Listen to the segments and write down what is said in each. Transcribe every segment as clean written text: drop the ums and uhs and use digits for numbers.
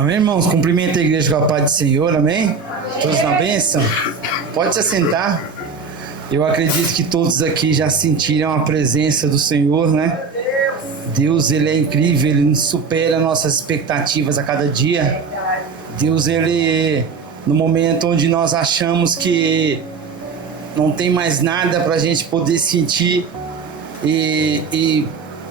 Amém, irmãos? Cumprimento a igreja com a paz do Senhor, amém? Todos na bênção? Pode se assentar. Eu acredito que todos aqui já sentiram a presença do Senhor, né? Deus, Ele é incrível, Ele supera nossas expectativas a cada dia. Deus, Ele, no momento onde nós achamos que não tem mais nada para a gente poder sentir e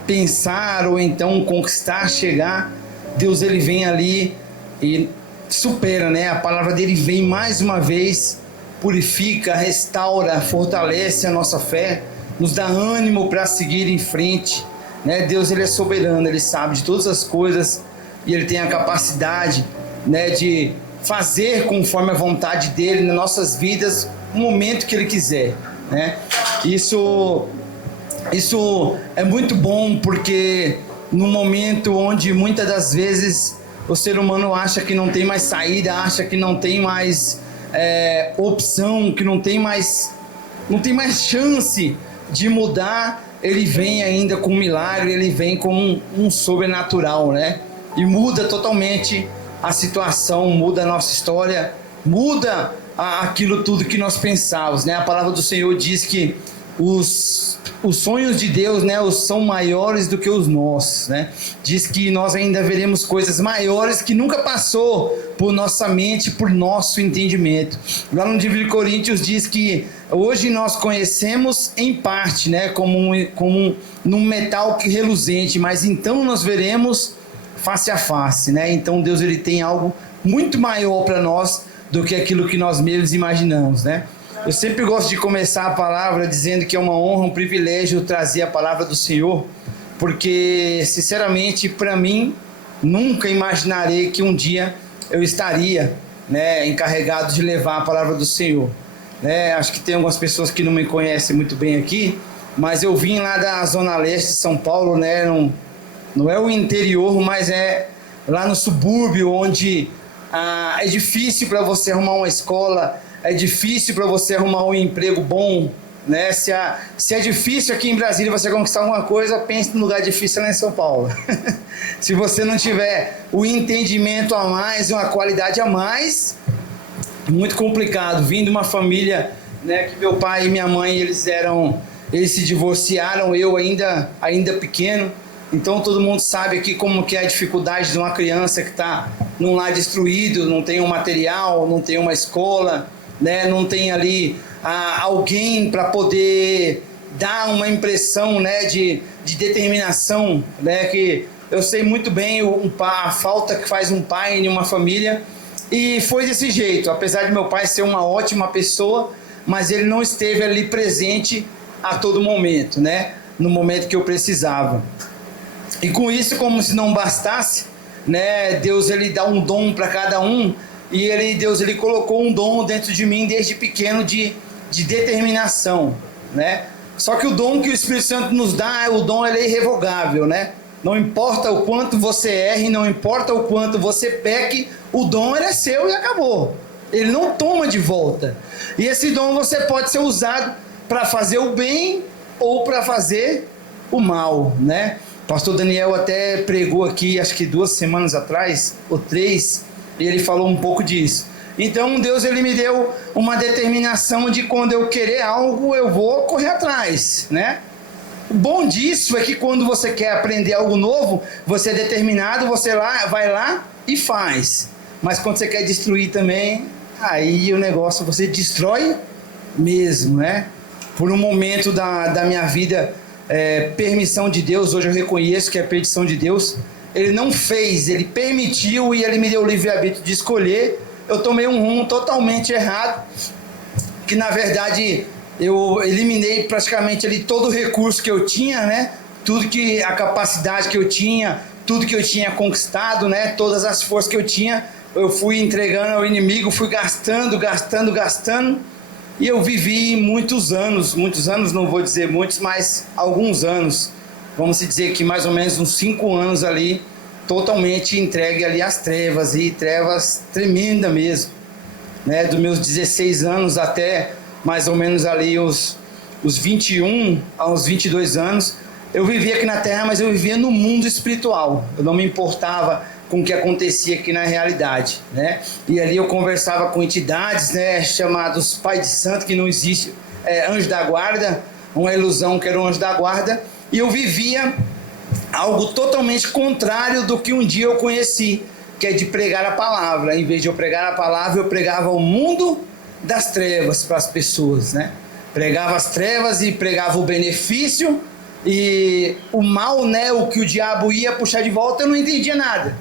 pensar ou então conquistar, chegar, Deus, Ele vem ali e supera, né? A palavra dele vem mais uma vez, purifica, restaura, fortalece a nossa fé, nos dá ânimo para seguir em frente, né? Deus, Ele é soberano, Ele sabe de todas as coisas e Ele tem a capacidade, né, de fazer conforme a vontade dele nas nossas vidas, no momento que Ele quiser, né? Isso é muito bom, porque no momento onde muitas das vezes o ser humano acha que não tem mais saída, acha que não tem mais opção, que não tem mais chance de mudar, Ele vem ainda com um milagre, Ele vem com um sobrenatural, né? E muda totalmente a situação, muda a nossa história, muda aquilo tudo que nós pensávamos, né? A palavra do Senhor diz que os sonhos de Deus, né, são maiores do que os nossos, né? Diz que nós ainda veremos coisas maiores que nunca passou por nossa mente, por nosso entendimento. Lá no livro de Coríntios diz que hoje nós conhecemos em parte, né, como num metal que reluzente, mas então nós veremos face a face, né? Então Deus, Ele tem algo muito maior para nós do que aquilo que nós mesmos imaginamos, né? Eu sempre gosto de começar a palavra dizendo que é uma honra, um privilégio trazer a palavra do Senhor, porque, sinceramente, para mim, nunca imaginarei que um dia eu estaria, né, encarregado de levar a palavra do Senhor, né? Acho que tem algumas pessoas que não me conhecem muito bem aqui, mas eu vim lá da Zona Leste de São Paulo, né? Não é o interior, mas é lá no subúrbio, onde é difícil para você arrumar uma escola, é difícil para você arrumar um emprego bom, né? Se é difícil aqui em Brasília você conquistar alguma coisa, pense no lugar difícil lá em São Paulo. Se você não tiver o entendimento a mais, uma qualidade a mais, muito complicado. Vim de uma família, né, que meu pai e minha mãe, eles se divorciaram, eu ainda pequeno. Então todo mundo sabe aqui como que é a dificuldade de uma criança que está num lar destruído, não tem um material, não tem uma escola, né? Não tem ali alguém para poder dar uma impressão, né, de determinação, né? Que eu sei muito bem a falta que faz um pai em uma família, e foi desse jeito. Apesar de meu pai ser uma ótima pessoa, mas ele não esteve ali presente a todo momento, né? No momento que eu precisava. E com isso, como se não bastasse, né, Deus, Ele dá um dom para cada um, e Deus, Ele colocou um dom dentro de mim desde pequeno de determinação, né? Só que o dom que o Espírito Santo nos dá, o dom, ele é irrevogável, né? Não importa o quanto você erre, não importa o quanto você peque, o dom, ele é seu e acabou. Ele não toma de volta. E esse dom você pode ser usado para fazer o bem ou para fazer o mal, né? Pastor Daniel até pregou aqui, acho que 2 semanas atrás, ou 3, e ele falou um pouco disso. Então Deus, Ele me deu uma determinação de quando eu querer algo, eu vou correr atrás, né? O bom disso é que quando você quer aprender algo novo, você é determinado, você vai lá e faz. Mas quando você quer destruir também, aí o negócio você destrói mesmo, né? Por um momento da minha vida, permissão de Deus, hoje eu reconheço que é permissão de Deus. Ele não fez, Ele permitiu e Ele me deu o livre-arbítrio de escolher. Eu tomei um rumo totalmente errado, que na verdade eu eliminei praticamente ali todo o recurso que eu tinha, né? A capacidade que eu tinha, tudo que eu tinha conquistado, né? Todas as forças que eu tinha, eu fui entregando ao inimigo, fui gastando, e eu vivi muitos anos, não vou dizer muitos, mas alguns anos, vamos dizer que mais ou menos uns 5 anos ali, totalmente entregue ali às trevas, e trevas tremenda mesmo, né? Dos meus 16 anos até mais ou menos ali os 21 aos 22 anos, eu vivia aqui na terra, mas eu vivia no mundo espiritual. Eu não me importava com o que acontecia aqui na realidade, né? E ali eu conversava com entidades, né, chamados Pai de Santo, que não existe, anjo da guarda, uma ilusão que era um anjo da guarda, e eu vivia algo totalmente contrário do que um dia eu conheci, que é de pregar a palavra. Em vez de eu pregar a palavra, eu pregava o mundo das trevas para as pessoas, né? Pregava as trevas e pregava o benefício, e o mal, né, o que o diabo ia puxar de volta, eu não entendia nada,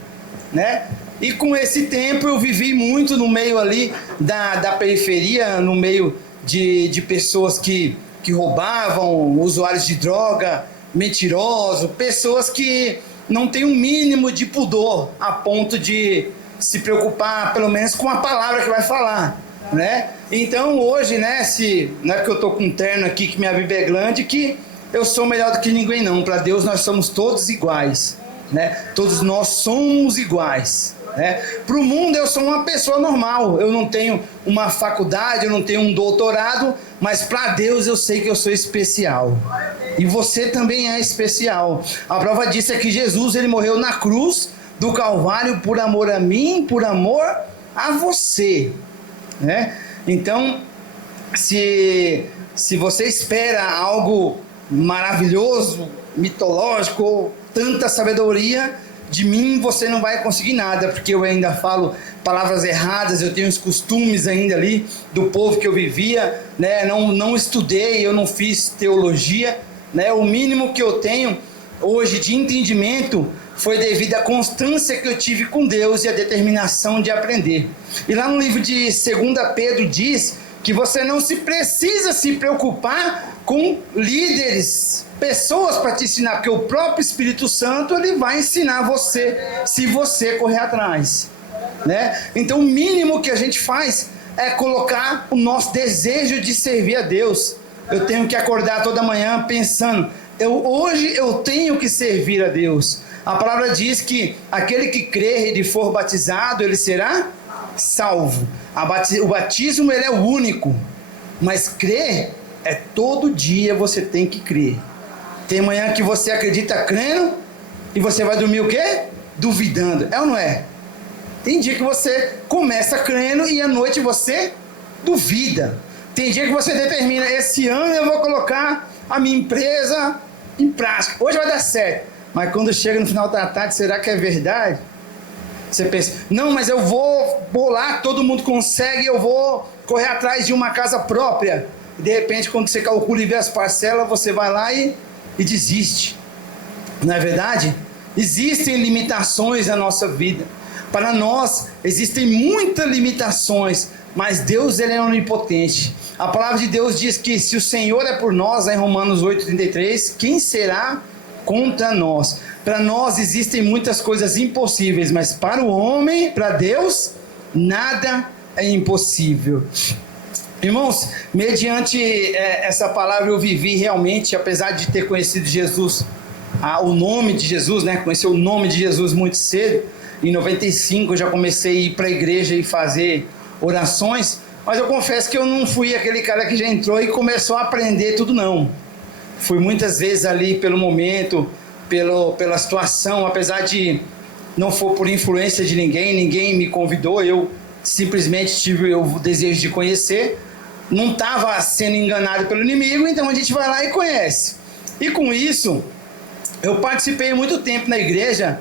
né? E com esse tempo eu vivi muito no meio ali da periferia, no meio de pessoas que roubavam, usuários de droga, mentirosos, pessoas que não têm um mínimo de pudor a ponto de se preocupar pelo menos com a palavra que vai falar, né? Então hoje, né, não é porque eu estou com um terno aqui que minha Bíblia é grande que eu sou melhor do que ninguém, não. Para Deus nós somos todos iguais, né? Todos nós somos iguais, né? Para o mundo eu sou uma pessoa normal, eu não tenho uma faculdade, eu não tenho um doutorado, mas para Deus eu sei que eu sou especial, e você também é especial. A prova disso é que Jesus, ele morreu na cruz do Calvário por amor a mim, por amor a você, né? Então, se você espera algo maravilhoso, mitológico, tanta sabedoria, de mim você não vai conseguir nada, porque eu ainda falo palavras erradas, eu tenho os costumes ainda ali do povo que eu vivia, né? Não estudei, eu não fiz teologia, né? O mínimo que eu tenho hoje de entendimento foi devido à constância que eu tive com Deus e a determinação de aprender. E lá no livro de 2 Pedro diz que você não precisa se preocupar com líderes, pessoas para te ensinar, porque o próprio Espírito Santo, ele vai ensinar você, se você correr atrás, né? Então o mínimo que a gente faz é colocar o nosso desejo de servir a Deus. Eu tenho que acordar toda manhã pensando, hoje eu tenho que servir a Deus. A palavra diz que aquele que crer e for batizado, ele será salvo. O batismo, ele é o único, mas crer é todo dia, você tem que crer. Tem manhã que você acredita crendo e você vai dormir o quê? Duvidando, é ou não é? Tem dia que você começa crendo e à noite você duvida. Tem dia que você determina, esse ano eu vou colocar a minha empresa em prática, hoje vai dar certo. Mas quando chega no final da tarde, será que é verdade? Você pensa, não, mas eu vou bolar, todo mundo consegue, eu vou correr atrás de uma casa própria. E de repente, quando você calcula e vê as parcelas, você vai lá e desiste. Não é verdade? Existem limitações na nossa vida. Para nós, existem muitas limitações, mas Deus, ele é onipotente. A palavra de Deus diz que se o Senhor é por nós, em Romanos 8,33, quem será contra nós? Para nós existem muitas coisas impossíveis, mas para o homem, para Deus, nada é impossível. Irmãos, mediante essa palavra eu vivi realmente, apesar de ter conhecido Jesus, o nome de Jesus, né? Conheci o nome de Jesus muito cedo. Em 95 eu já comecei a ir para a igreja e fazer orações, mas eu confesso que eu não fui aquele cara que já entrou e começou a aprender tudo, não. Fui muihtas vezes ali pelo momento, pela situação, apesar de não for por influência de ninguém me convidou, eu simplesmente tive o desejo de conhecer, não estava sendo enganado pelo inimigo, então a gente vai lá e conhece. E com isso, eu participei muito tempo na igreja,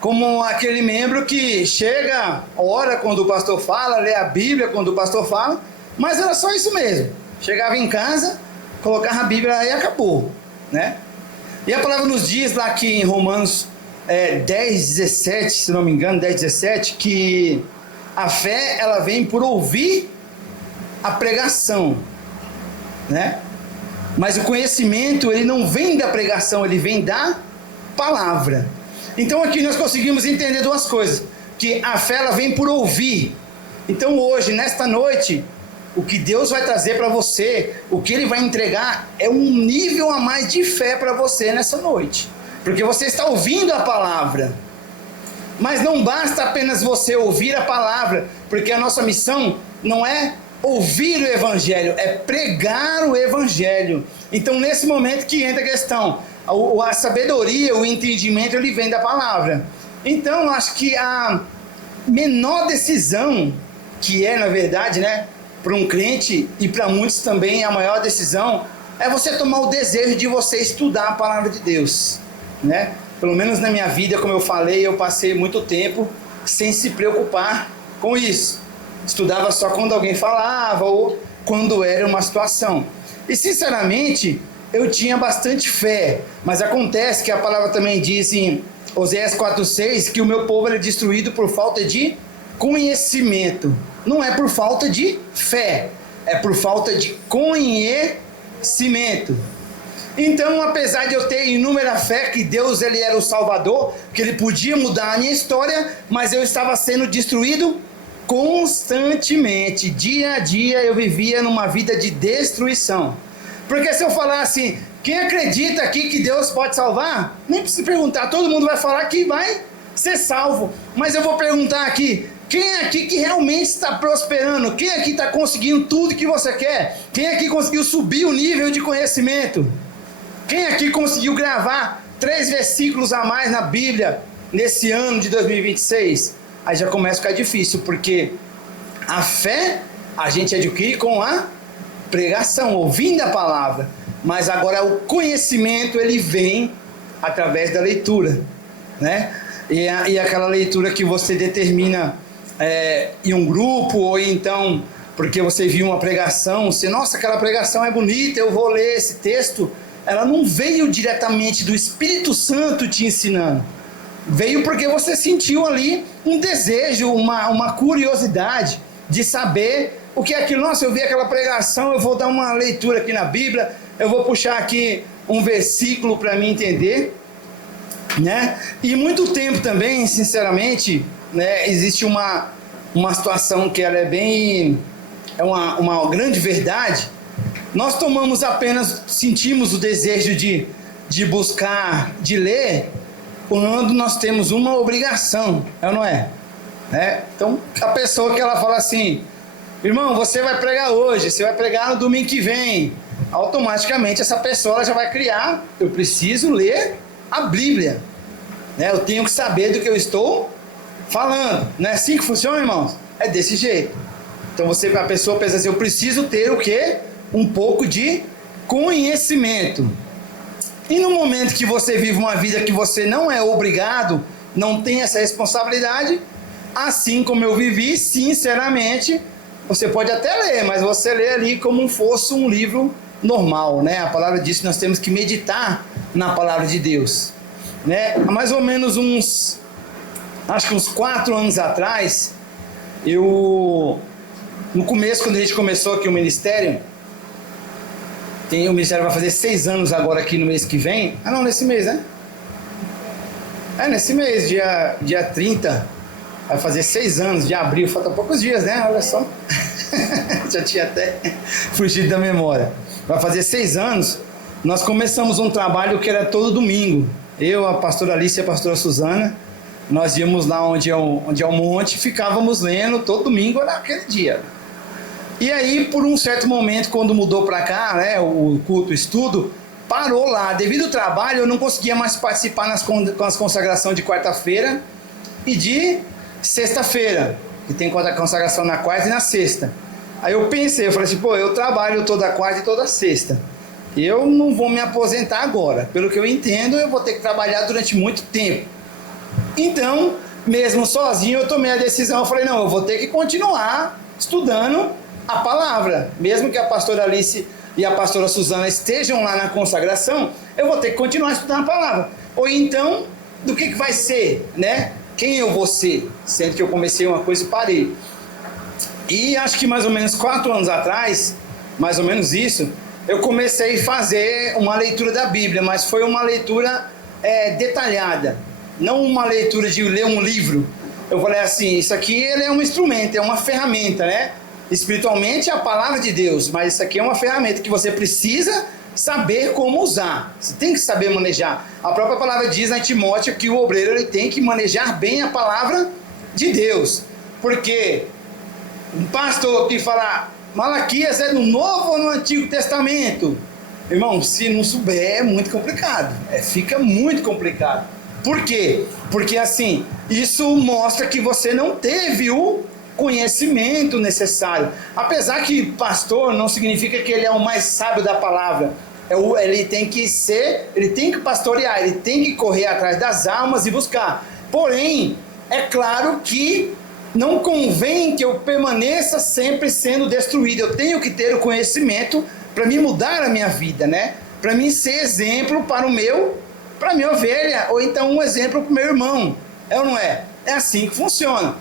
como aquele membro que chega, ora quando o pastor fala, lê a Bíblia quando o pastor fala, mas era só isso mesmo. Chegava em casa, colocava a Bíblia e acabou, né? E a palavra nos diz lá que em Romanos 10:17, se não me engano, 10:17, que a fé, ela vem por ouvir a pregação, né? Mas o conhecimento, ele não vem da pregação, ele vem da palavra. Então aqui nós conseguimos entender duas coisas, que a fé, ela vem por ouvir. Então hoje, nesta noite, o que Deus vai trazer para você, o que Ele vai entregar, é um nível a mais de fé para você nessa noite, porque você está ouvindo a palavra. Mas não basta apenas você ouvir a palavra, porque a nossa missão não é ouvir o Evangelho, é pregar o Evangelho. Então nesse momento que entra a questão, a sabedoria, o entendimento, ele vem da palavra. Então, acho que a menor decisão, que é, na verdade, né, para um crente e para muitos também a maior decisão, é você tomar o desejo de você estudar a palavra de Deus, né? Pelo menos na minha vida, como eu falei, eu passei muito tempo sem se preocupar com isso. Estudava só quando alguém falava ou quando era uma situação. E sinceramente, eu tinha bastante fé, mas acontece que a palavra também diz em Oséias 4,6 que o meu povo é destruído por falta de conhecimento. Não é por falta de fé, é por falta de conhecimento. Então, apesar de eu ter inúmera fé que Deus ele era o Salvador, que Ele podia mudar a minha história, mas eu estava sendo destruído constantemente. Dia a dia eu vivia numa vida de destruição. Porque se eu falar assim, quem acredita aqui que Deus pode salvar? Nem precisa perguntar, todo mundo vai falar que vai ser salvo. Mas eu vou perguntar aqui, quem aqui que realmente está prosperando? Quem aqui está conseguindo tudo que você quer? Quem aqui conseguiu subir o nível de conhecimento? Quem aqui conseguiu gravar 3 versículos a mais na Bíblia nesse ano de 2026? Aí já começa a ficar difícil, porque a fé a gente adquire com a pregação, ouvindo a palavra. Mas agora o conhecimento ele vem através da leitura, né? E aquela leitura que você determina em um grupo, ou então porque você viu uma pregação, você, nossa, aquela pregação é bonita, eu vou ler esse texto. Ela não veio diretamente do Espírito Santo te ensinando. Veio porque você sentiu ali um desejo, uma curiosidade de saber o que é aquilo. Nossa, eu vi aquela pregação, eu vou dar uma leitura aqui na Bíblia, eu vou puxar aqui um versículo para mim entender, né? E muito tempo também, sinceramente, né, existe uma situação que ela é uma grande verdade. Nós sentimos o desejo de buscar, de ler, quando nós temos uma obrigação, é ou não é? Então, a pessoa que ela fala assim, irmão, você vai pregar hoje, você vai pregar no domingo que vem, automaticamente essa pessoa ela já vai criar, eu preciso ler a Bíblia, né? Eu tenho que saber do que eu estou falando. Não é assim que funciona, irmãos? É desse jeito. Então a pessoa pensa assim, eu preciso ter o quê? Um pouco de conhecimento. E no momento que você vive uma vida que você não é obrigado, não tem essa responsabilidade, assim como eu vivi, sinceramente, você pode até ler, mas você lê ali como fosse um livro normal, né? A palavra diz que nós temos que meditar na palavra de Deus, né? Há mais ou menos acho que uns 4 anos atrás, no começo, quando a gente começou aqui o ministério, o ministério vai fazer 6 anos agora aqui no mês que vem. Ah não, nesse mês, né? Nesse mês, dia 30, vai fazer 6 anos de abril, falta poucos dias, né? Olha só. Já tinha até fugido da memória. Vai fazer 6 anos, nós começamos um trabalho que era todo domingo. Eu, a pastora Alice e a pastora Suzana, nós íamos lá onde é o monte, ficávamos lendo todo domingo, era aquele dia. E aí, por um certo momento, quando mudou para cá, né, o culto, o estudo, parou lá. Devido ao trabalho, eu não conseguia mais participar com as consagrações de quarta-feira e de sexta-feira, que tem consagração na quarta e na sexta. Aí eu pensei, eu falei assim, eu trabalho toda quarta e toda sexta. Eu não vou me aposentar agora. Pelo que eu entendo, eu vou ter que trabalhar durante muito tempo. Então, mesmo sozinho, eu tomei a decisão, eu falei, não, eu vou ter que continuar estudando a palavra, mesmo que a pastora Alice e a pastora Suzana estejam lá na consagração, eu vou ter que continuar estudando a palavra. Ou então, do que vai ser, né? Quem eu vou ser? Sendo que eu comecei uma coisa e parei. E acho que mais ou menos 4 anos atrás, mais ou menos isso, eu comecei a fazer uma leitura da Bíblia, mas foi uma leitura detalhada, não uma leitura de ler um livro. Eu falei assim, isso aqui ele é um instrumento, é uma ferramenta, né? Espiritualmente é a palavra de Deus, mas isso aqui é uma ferramenta que você precisa saber como usar. Você tem que saber manejar. A própria palavra diz na Timóteo que o obreiro ele tem que manejar bem a palavra de Deus. Porque um pastor que fala Malaquias é no Novo ou no Antigo Testamento? Irmão, se não souber é muito complicado. Fica muito complicado. Por quê? Porque assim, isso mostra que você não teve o conhecimento necessário. Apesar que pastor não significa que ele é o mais sábio da palavra. Ele tem que pastorear, ele tem que correr atrás das almas e buscar. Porém, é claro que não convém que eu permaneça sempre sendo destruído. Eu tenho que ter o conhecimento para me mudar a minha vida, né? Para mim ser exemplo para a minha ovelha, ou então um exemplo para o meu irmão. É ou não é? É assim que funciona.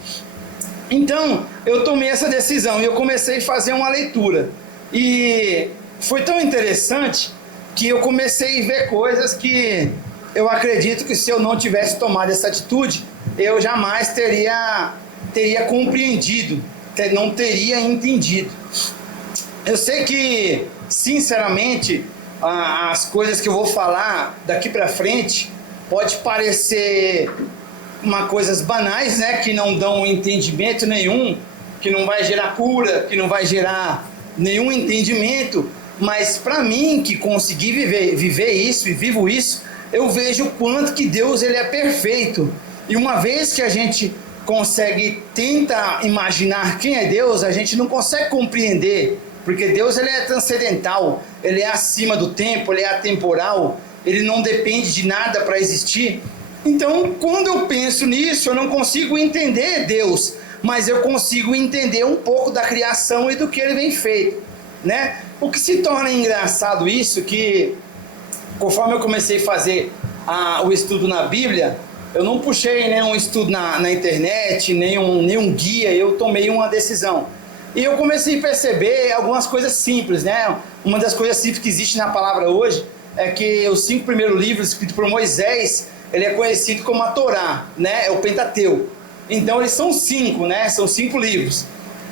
Então, eu tomei essa decisão e eu comecei a fazer uma leitura. E foi tão interessante que eu comecei a ver coisas que eu acredito que se eu não tivesse tomado essa atitude, eu jamais teria compreendido, não teria entendido. Eu sei que, sinceramente, as coisas que eu vou falar daqui para frente pode parecer coisas banais, né, que não dão entendimento nenhum, que não vai gerar cura, que não vai gerar nenhum entendimento, mas para mim que consegui viver isso e vivo isso, eu vejo o quanto que Deus ele é perfeito. E uma vez que a gente tenta imaginar quem é Deus, a gente não consegue compreender, porque Deus ele é transcendental, ele é acima do tempo, ele é atemporal, ele não depende de nada para existir. Então, quando eu penso nisso, eu não consigo entender Deus, mas eu consigo entender um pouco da criação e do que ele vem feito, né? O que se torna engraçado isso, que conforme eu comecei a fazer o estudo na Bíblia, eu não puxei nenhum estudo na internet, nenhum guia, eu tomei uma decisão. E eu comecei a perceber algumas coisas simples, né? Uma das coisas simples que existe na palavra hoje é que os 5 primeiros livros escritos por Moisés, ele é conhecido como a Torá, né? É o Pentateuco. Então eles são 5, né? São 5 livros.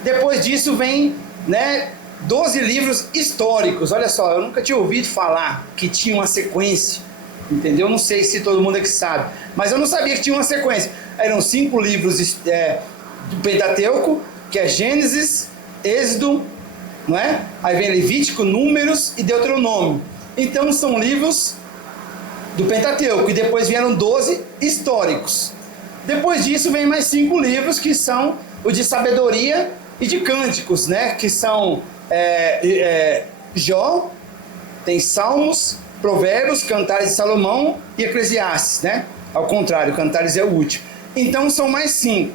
Depois disso vem, né, 12 livros históricos. Olha só, eu nunca tinha ouvido falar que tinha uma sequência, entendeu? Não sei se todo mundo aqui sabe, mas eu não sabia que tinha uma sequência. Eram 5 livros do Pentateuco, que é Gênesis, Êxodo, não é? Aí vem Levítico, Números e Deuteronômio. Então são livros do Pentateuco, e depois vieram 12 históricos. Depois disso vem mais 5 livros, que são o de sabedoria e de cânticos, né? Que são Jó, tem Salmos, Provérbios, Cantares de Salomão e Eclesiastes, né? Ao contrário, Cantares é o último. Então são mais 5.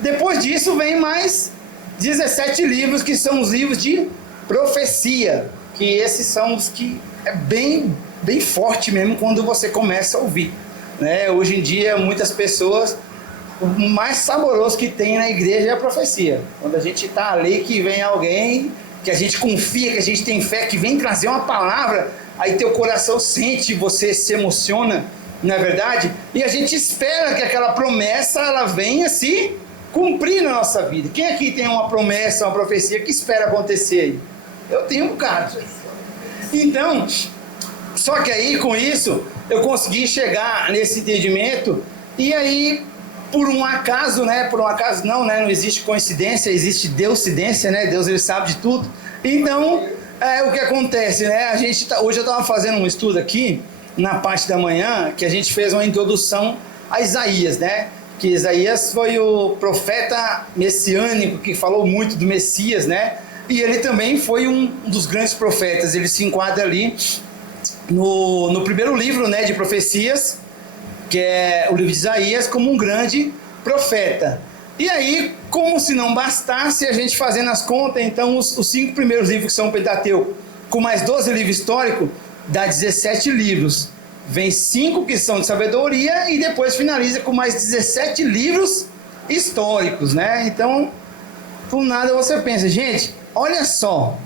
Depois disso vem mais 17 livros, que são os livros de profecia, que esses são os que é bem forte mesmo quando você começa a ouvir, né? Hoje em dia, muitas pessoas, o mais saboroso que tem na igreja é a profecia. Quando a gente está ali, que vem alguém que a gente confia, que a gente tem fé, que vem trazer uma palavra, aí teu coração sente, você se emociona, não é verdade? E a gente espera que aquela promessa ela venha se cumprir na nossa vida. Quem aqui tem uma promessa, uma profecia que espera acontecer? Eu tenho um bocado. Então, só que aí com isso eu consegui chegar nesse entendimento, e aí por um acaso, né? Por um acaso não, né? Não existe coincidência, existe Deusidência, né? Deus ele sabe de tudo. Então, o que acontece, né? Hoje eu estava fazendo um estudo aqui na parte da manhã, que a gente fez uma introdução a Isaías, né? Que Isaías foi o profeta messiânico que falou muito do Messias, né? E ele também foi um dos grandes profetas. Ele se enquadra ali no primeiro livro, né, de profecias, que é o livro de Isaías, como um grande profeta. E aí, como se não bastasse, a gente fazendo as contas, então os 5 primeiros livros que são o Pentateuco, com mais 12 livros históricos, dá 17 livros. Vem 5 que são de sabedoria e depois finaliza com mais 17 livros históricos, né? Então, por nada você pensa, gente, olha só,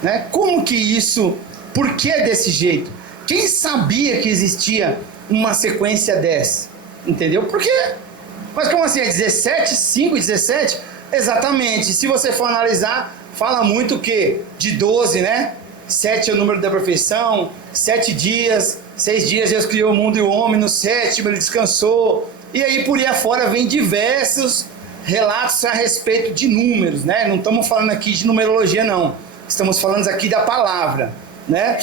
né? Como que isso, por que desse jeito? Quem sabia que existia uma sequência dessa? Entendeu? Por quê? Mas como assim? É 17, 5 e 17? Exatamente. Se você for analisar, fala muito o quê? De 12, né? 7 é o número da perfeição, 7 dias, 6 dias Deus criou o mundo e o homem, no 7º ele descansou. E aí por aí afora vem diversos relatos a respeito de números, né? Não estamos falando aqui de numerologia não, estamos falando aqui da palavra, né?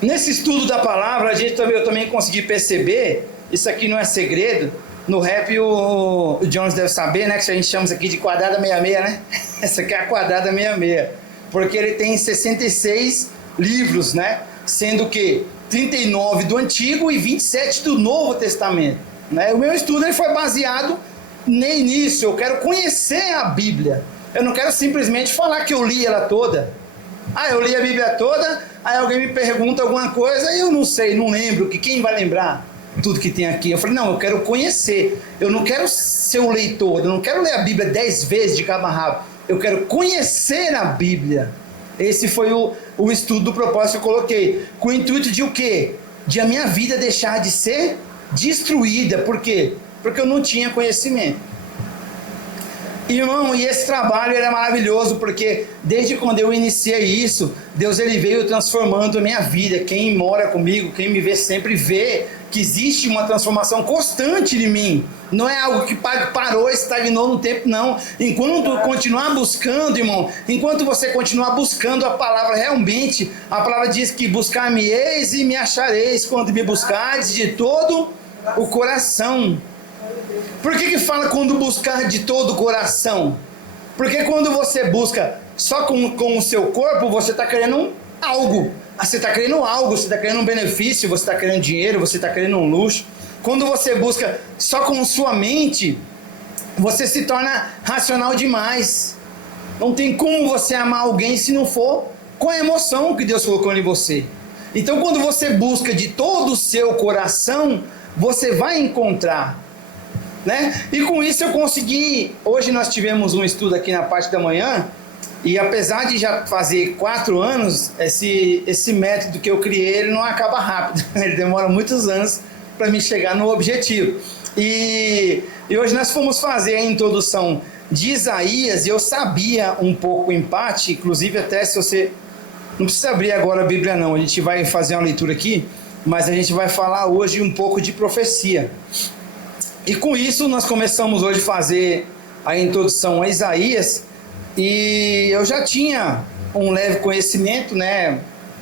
Nesse estudo da palavra eu também consegui perceber Isso aqui não é segredo. No rap o Jones deve saber, né? Que a gente chama isso aqui de quadrada 66, né? Essa aqui é a quadrada 66. Porque ele tem 66 livros, né? Sendo que 39 do Antigo e 27 do Novo Testamento, né? O meu estudo ele foi baseado nisso. Eu quero conhecer a Bíblia. Eu não quero simplesmente falar que eu li ela toda. Eu li a Bíblia toda, aí alguém me pergunta alguma coisa e eu não sei, não lembro, que quem vai lembrar tudo que tem aqui? Eu falei, não, eu quero conhecer. Eu não quero ser um leitor, eu não quero ler a Bíblia 10 vezes de cabo a rabo. Eu quero conhecer a Bíblia. Esse foi o estudo do propósito que eu coloquei. Com o intuito de o quê? De a minha vida deixar de ser destruída. Por quê? Porque eu não tinha conhecimento. Irmão, e esse trabalho era maravilhoso, porque desde quando eu iniciei isso, Deus ele veio transformando a minha vida. Quem mora comigo, quem me vê sempre vê que existe uma transformação constante em mim. Não é algo que parou, estagnou no tempo, não. Enquanto continuar buscando, irmão, enquanto você continuar buscando a palavra realmente, a palavra diz que buscar-me-eis e me achareis quando me buscardes de todo o coração. Por que fala quando buscar de todo o coração? Porque quando você busca só com o seu corpo, você está querendo algo. Você está querendo algo, você está querendo um benefício, você está querendo dinheiro, você está querendo um luxo. Quando você busca só com sua mente, você se torna racional demais. Não tem como você amar alguém se não for com a emoção que Deus colocou em você. Então quando você busca de todo o seu coração, você vai encontrar. Né? E com isso eu consegui. Hoje nós tivemos um estudo aqui na parte da manhã, e apesar de já fazer 4 anos, esse método que eu criei, ele não acaba rápido. Ele demora muitos anos para me chegar no objetivo. E hoje nós fomos fazer a introdução de Isaías, e eu sabia um pouco em parte, inclusive até se você... Não precisa abrir agora a Bíblia não, a gente vai fazer uma leitura aqui, mas a gente vai falar hoje um pouco de profecia. E com isso nós começamos hoje a fazer a introdução a Isaías, e eu já tinha um leve conhecimento, né?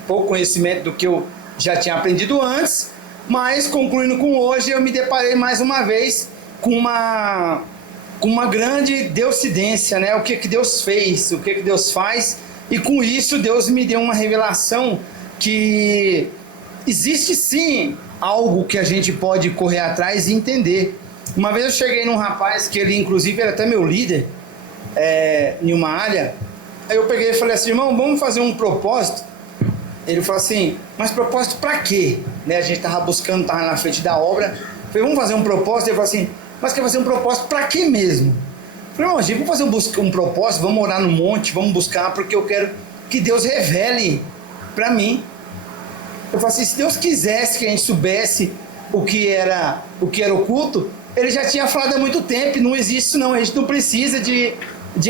Pouco conhecimento do que eu já tinha aprendido antes, mas concluindo com hoje eu me deparei mais uma vez com uma grande deusidência, né? O que Deus fez, o que Deus faz, e com isso Deus me deu uma revelação que existe sim algo que a gente pode correr atrás e entender. Uma vez eu cheguei num rapaz que ele inclusive era até meu líder em uma área. Aí eu peguei e falei assim, irmão, vamos fazer um propósito. Ele falou assim, mas propósito pra quê? Né? A gente tava buscando, tava na frente da obra. Eu falei, vamos fazer um propósito? Ele falou assim, mas quer fazer um propósito pra quê mesmo? Eu falei, irmão, gente, vamos fazer um propósito, vamos orar no monte, vamos buscar, porque eu quero que Deus revele pra mim. Eu falei assim, se Deus quisesse que a gente soubesse o que era oculto, ele já tinha falado há muito tempo, não existe isso não, a gente não precisa de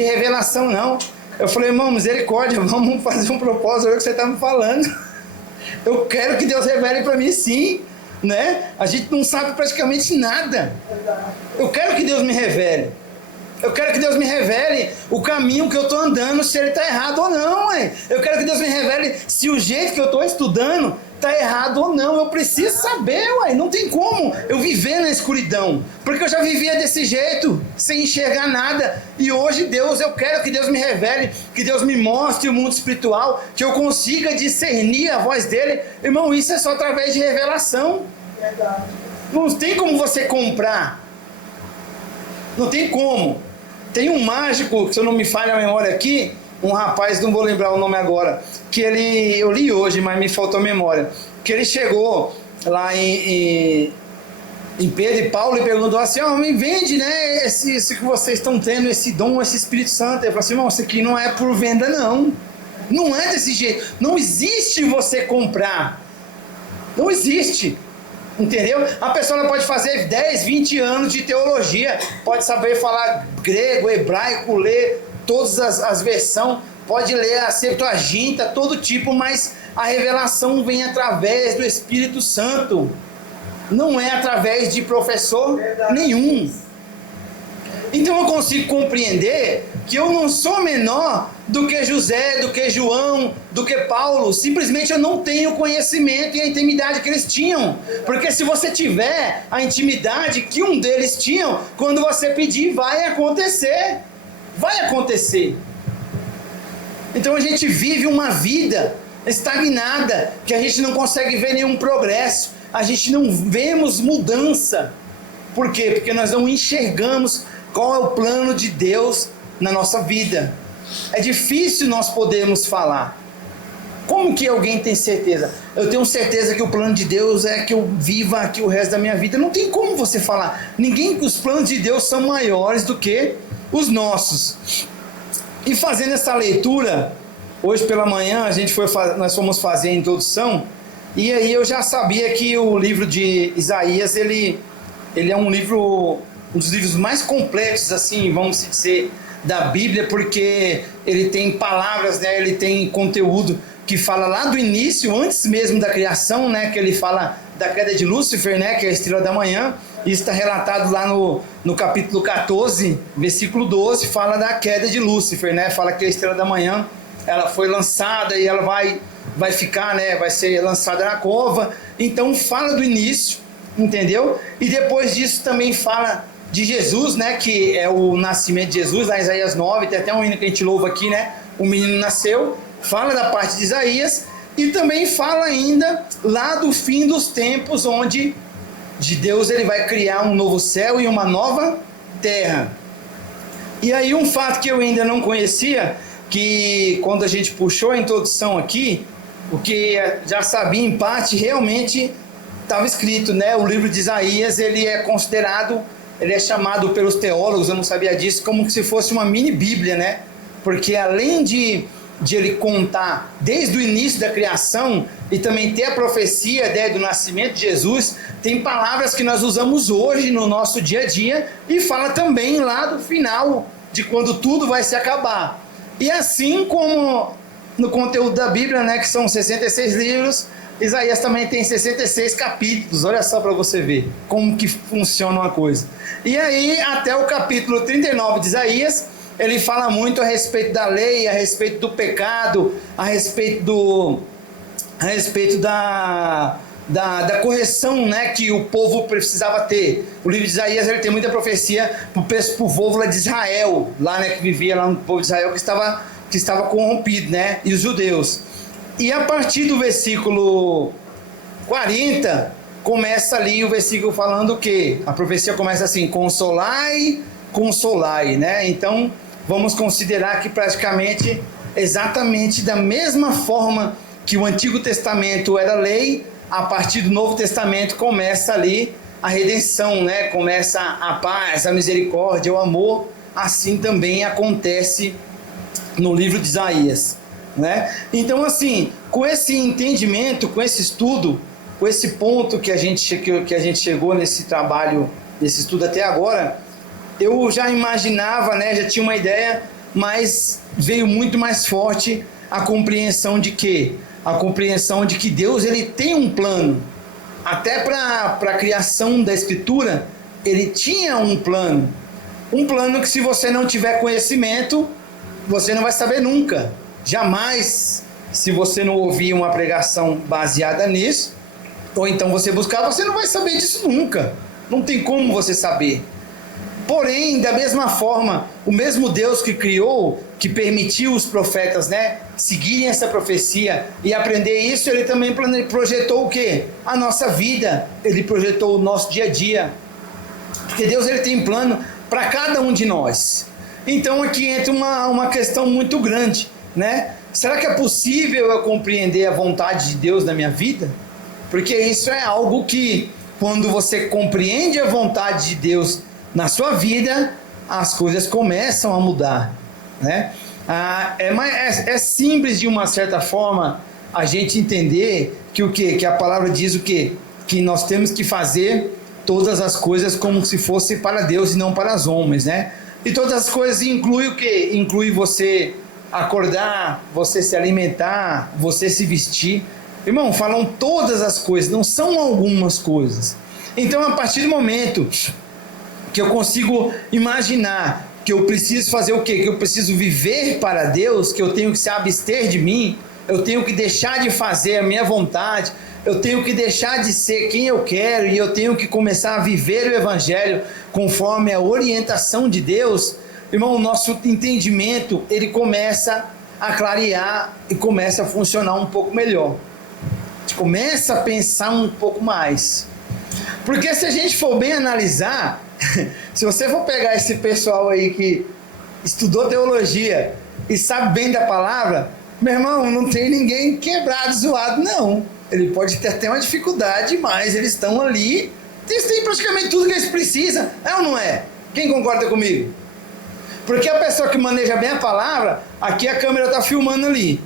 revelação não. Eu falei, irmão, misericórdia, vamos fazer um propósito, é o que você está me falando. Eu quero que Deus revele para mim sim, né? A gente não sabe praticamente nada. Eu quero que Deus me revele. Eu quero que Deus me revele o caminho que eu estou andando, se ele está errado ou não, ué. Eu quero que Deus me revele se o jeito que eu estou estudando está errado ou não. Eu preciso saber, ué. Não tem como eu viver na escuridão, porque eu já vivia desse jeito, sem enxergar nada. E hoje Deus, eu quero que Deus me revele, que Deus me mostre o mundo espiritual, que eu consiga discernir a voz dele. Irmão, isso é só através de revelação. Não tem como você comprar. Não tem como. Tem um mágico, se eu não me falha a memória aqui, um rapaz, não vou lembrar o nome agora, que eu li hoje, mas me faltou a memória, que ele chegou lá em Pedro e Paulo e perguntou assim, me vende, né, esse que vocês estão tendo, esse dom, esse Espírito Santo. Ele falou assim, irmão, isso aqui não é por venda não, não é desse jeito, não existe você comprar, não existe. Entendeu? A pessoa pode fazer 10, 20 anos de teologia, pode saber falar grego, hebraico, ler todas as versões, pode ler a Septuaginta, todo tipo, mas a revelação vem através do Espírito Santo, não é através de professor nenhum. Então eu consigo compreender que eu não sou menor do que José, do que João, do que Paulo. Simplesmente eu não tenho conhecimento e a intimidade que eles tinham. Porque se você tiver a intimidade que um deles tinham, quando você pedir, vai acontecer. Vai acontecer. Então a gente vive uma vida estagnada, que a gente não consegue ver nenhum progresso, a gente não vemos mudança. Por quê? Porque nós não enxergamos qual é o plano de Deus na nossa vida. É difícil nós podermos falar. Como que alguém tem certeza? Eu tenho certeza que o plano de Deus é que eu viva aqui o resto da minha vida. Não tem como você falar. Os planos de Deus são maiores do que os nossos. E fazendo essa leitura, hoje pela manhã nós fomos fazer a introdução, e aí eu já sabia que o livro de Isaías, ele é um dos livros mais complexos, assim, vamos dizer, da Bíblia, porque ele tem palavras, né, ele tem conteúdo que fala lá do início, antes mesmo da criação, né, que ele fala da queda de Lúcifer, né, que é a estrela da manhã. Isso está relatado lá no capítulo 14, versículo 12, fala da queda de Lúcifer, né, fala que a estrela da manhã, ela foi lançada e ela vai ficar, né, vai ser lançada na cova. Então fala do início, entendeu? E depois disso também fala de Jesus, né, que é o nascimento de Jesus, lá em Isaías 9, tem até um hino que a gente louva aqui, né, o menino nasceu, fala da parte de Isaías, e também fala ainda lá do fim dos tempos, onde de Deus ele vai criar um novo céu e uma nova terra. E aí um fato que eu ainda não conhecia, que quando a gente puxou a introdução aqui, o que já sabia em parte, realmente estava escrito, né, o livro de Isaías, ele é chamado pelos teólogos, eu não sabia disso, como se fosse uma mini Bíblia, né? Porque além de ele contar desde o início da criação e também ter a profecia, né, do nascimento de Jesus, tem palavras que nós usamos hoje no nosso dia a dia e fala também lá do final, de quando tudo vai se acabar. E assim como no conteúdo da Bíblia, né, que são 66 livros, Isaías também tem 66 capítulos, olha só para você ver como que funciona uma coisa. E aí, até o capítulo 39 de Isaías, ele fala muito a respeito da lei, a respeito do pecado, a respeito da correção, né, que o povo precisava ter. O livro de Isaías ele tem muita profecia para o povo lá de Israel, lá, né, que vivia lá no povo de Israel que estava corrompido, né, e os judeus. E a partir do versículo 40, começa ali o versículo falando o quê? A profecia começa assim: consolai, consolai, né? Então, vamos considerar que praticamente, exatamente da mesma forma que o Antigo Testamento era lei, a partir do Novo Testamento começa ali a redenção, né? Começa a paz, a misericórdia, o amor. Assim também acontece no livro de Isaías, né? Então, assim, com esse entendimento, com esse estudo, com esse ponto que a gente chegou nesse trabalho, nesse estudo até agora, eu já imaginava, né, já tinha uma ideia, mas veio muito mais forte a compreensão de quê? A compreensão de que Deus ele tem um plano. Até para a criação da Escritura, ele tinha um plano. Um plano que, se você não tiver conhecimento, você não vai saber nunca. Jamais, se você não ouvir uma pregação baseada nisso, ou então você buscar, você não vai saber disso nunca. Não tem como você saber. Porém, da mesma forma, o mesmo Deus que criou, que permitiu os profetas, né, seguirem essa profecia e aprender isso, ele também projetou o quê? A nossa vida, ele projetou o nosso dia a dia. Porque Deus ele tem plano para cada um de nós. Então aqui entra uma questão muito grande, né? Será que é possível eu compreender a vontade de Deus na minha vida? Porque isso é algo que, quando você compreende a vontade de Deus na sua vida, as coisas começam a mudar, né? É simples, de uma certa forma, a gente entender que o quê? Que a palavra diz o quê? Que nós temos que fazer todas as coisas como se fosse para Deus e não para os homens, né? E todas as coisas inclui o quê? Inclui você acordar, você se alimentar, você se vestir. Irmão, falam todas as coisas, não são algumas coisas. Então, a partir do momento que eu consigo imaginar que eu preciso fazer o quê? Que eu preciso viver para Deus, que eu tenho que se abster de mim, eu tenho que deixar de fazer a minha vontade, eu tenho que deixar de ser quem eu quero e eu tenho que começar a viver o Evangelho conforme a orientação de Deus. Irmão, o nosso entendimento, ele começa a clarear e começa a funcionar um pouco melhor. A gente começa a pensar um pouco mais. Porque se a gente for bem analisar, se você for pegar esse pessoal aí que estudou teologia e sabe bem da palavra, meu irmão, não tem ninguém quebrado, zoado, não. Ele pode ter até uma dificuldade, mas eles estão ali, eles têm praticamente tudo que eles precisam. É ou não é? Quem concorda comigo? Porque a pessoa que maneja bem a palavra, aqui a câmera está filmando ali.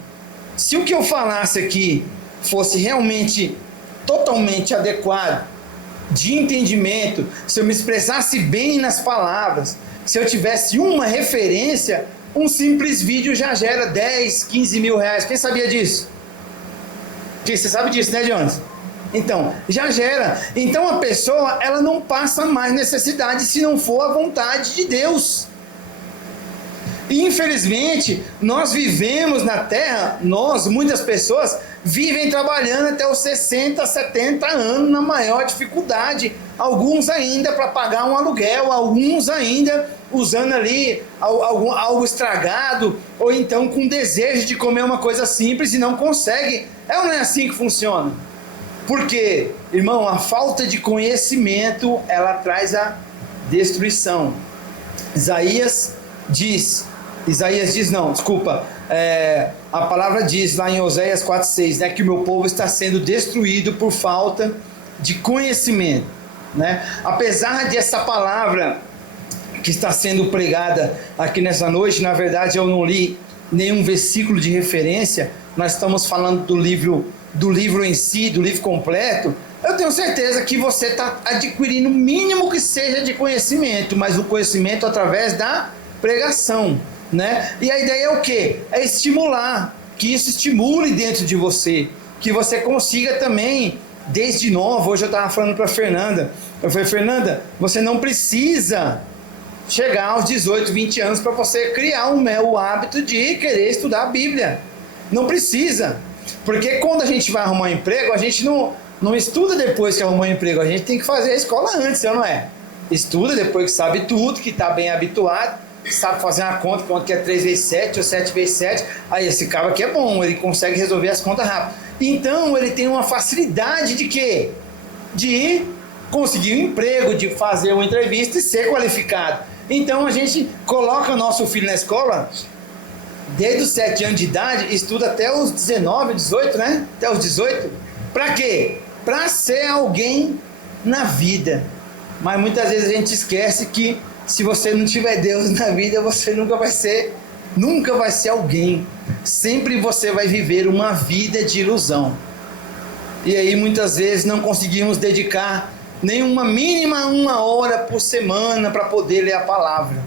Se o que eu falasse aqui fosse realmente totalmente adequado, de entendimento, se eu me expressasse bem nas palavras, se eu tivesse uma referência, um simples vídeo já gera 10, 15 mil reais. Quem sabia disso? Você sabe disso, né, Jonas? Então, já gera. Então a pessoa, ela não passa mais necessidade se não for a vontade de Deus. E infelizmente, nós vivemos na terra, muitas pessoas, vivem trabalhando até os 60, 70 anos na maior dificuldade. Alguns ainda para pagar um aluguel, alguns ainda usando ali algo estragado, ou então com desejo de comer uma coisa simples e não consegue. É ou não é assim que funciona? Porque, irmão, a falta de conhecimento, ela traz a destruição. Isaías diz, a palavra diz lá em Oséias 4,6, né, que o meu povo está sendo destruído por falta de conhecimento, né? Apesar de essa palavra que está sendo pregada aqui nessa noite, na verdade eu não li nenhum versículo de referência, nós estamos falando do livro em si, do livro completo. Eu tenho certeza que você está adquirindo o mínimo que seja de conhecimento, mas o conhecimento através da pregação, né? E a ideia é o quê? É estimular, que isso estimule dentro de você, que você consiga também, desde novo. Hoje eu estava falando para a Fernanda, eu falei, Fernanda, você não precisa chegar aos 18, 20 anos para você criar o hábito de querer estudar a Bíblia. Não precisa, porque quando a gente vai arrumar um emprego, a gente não estuda depois que arrumou um emprego, a gente tem que fazer a escola antes, não é? Estuda depois que sabe tudo, que está bem habituado, sabe fazer uma conta, quanto que é 3 vezes 7 ou 7 vezes 7, aí esse cara aqui é bom, ele consegue resolver as contas rápido. Então ele tem uma facilidade de quê? De conseguir um emprego, de fazer uma entrevista e ser qualificado. Então a gente coloca o nosso filho na escola, desde os 7 anos de idade, estuda até os 19, 18, né? Até os 18. Para quê? Para ser alguém na vida. Mas muitas vezes a gente esquece que se você não tiver Deus na vida, você nunca vai ser alguém. Sempre você vai viver uma vida de ilusão. E aí muitas vezes não conseguimos dedicar nenhuma mínima 1 hora por semana para poder ler a palavra.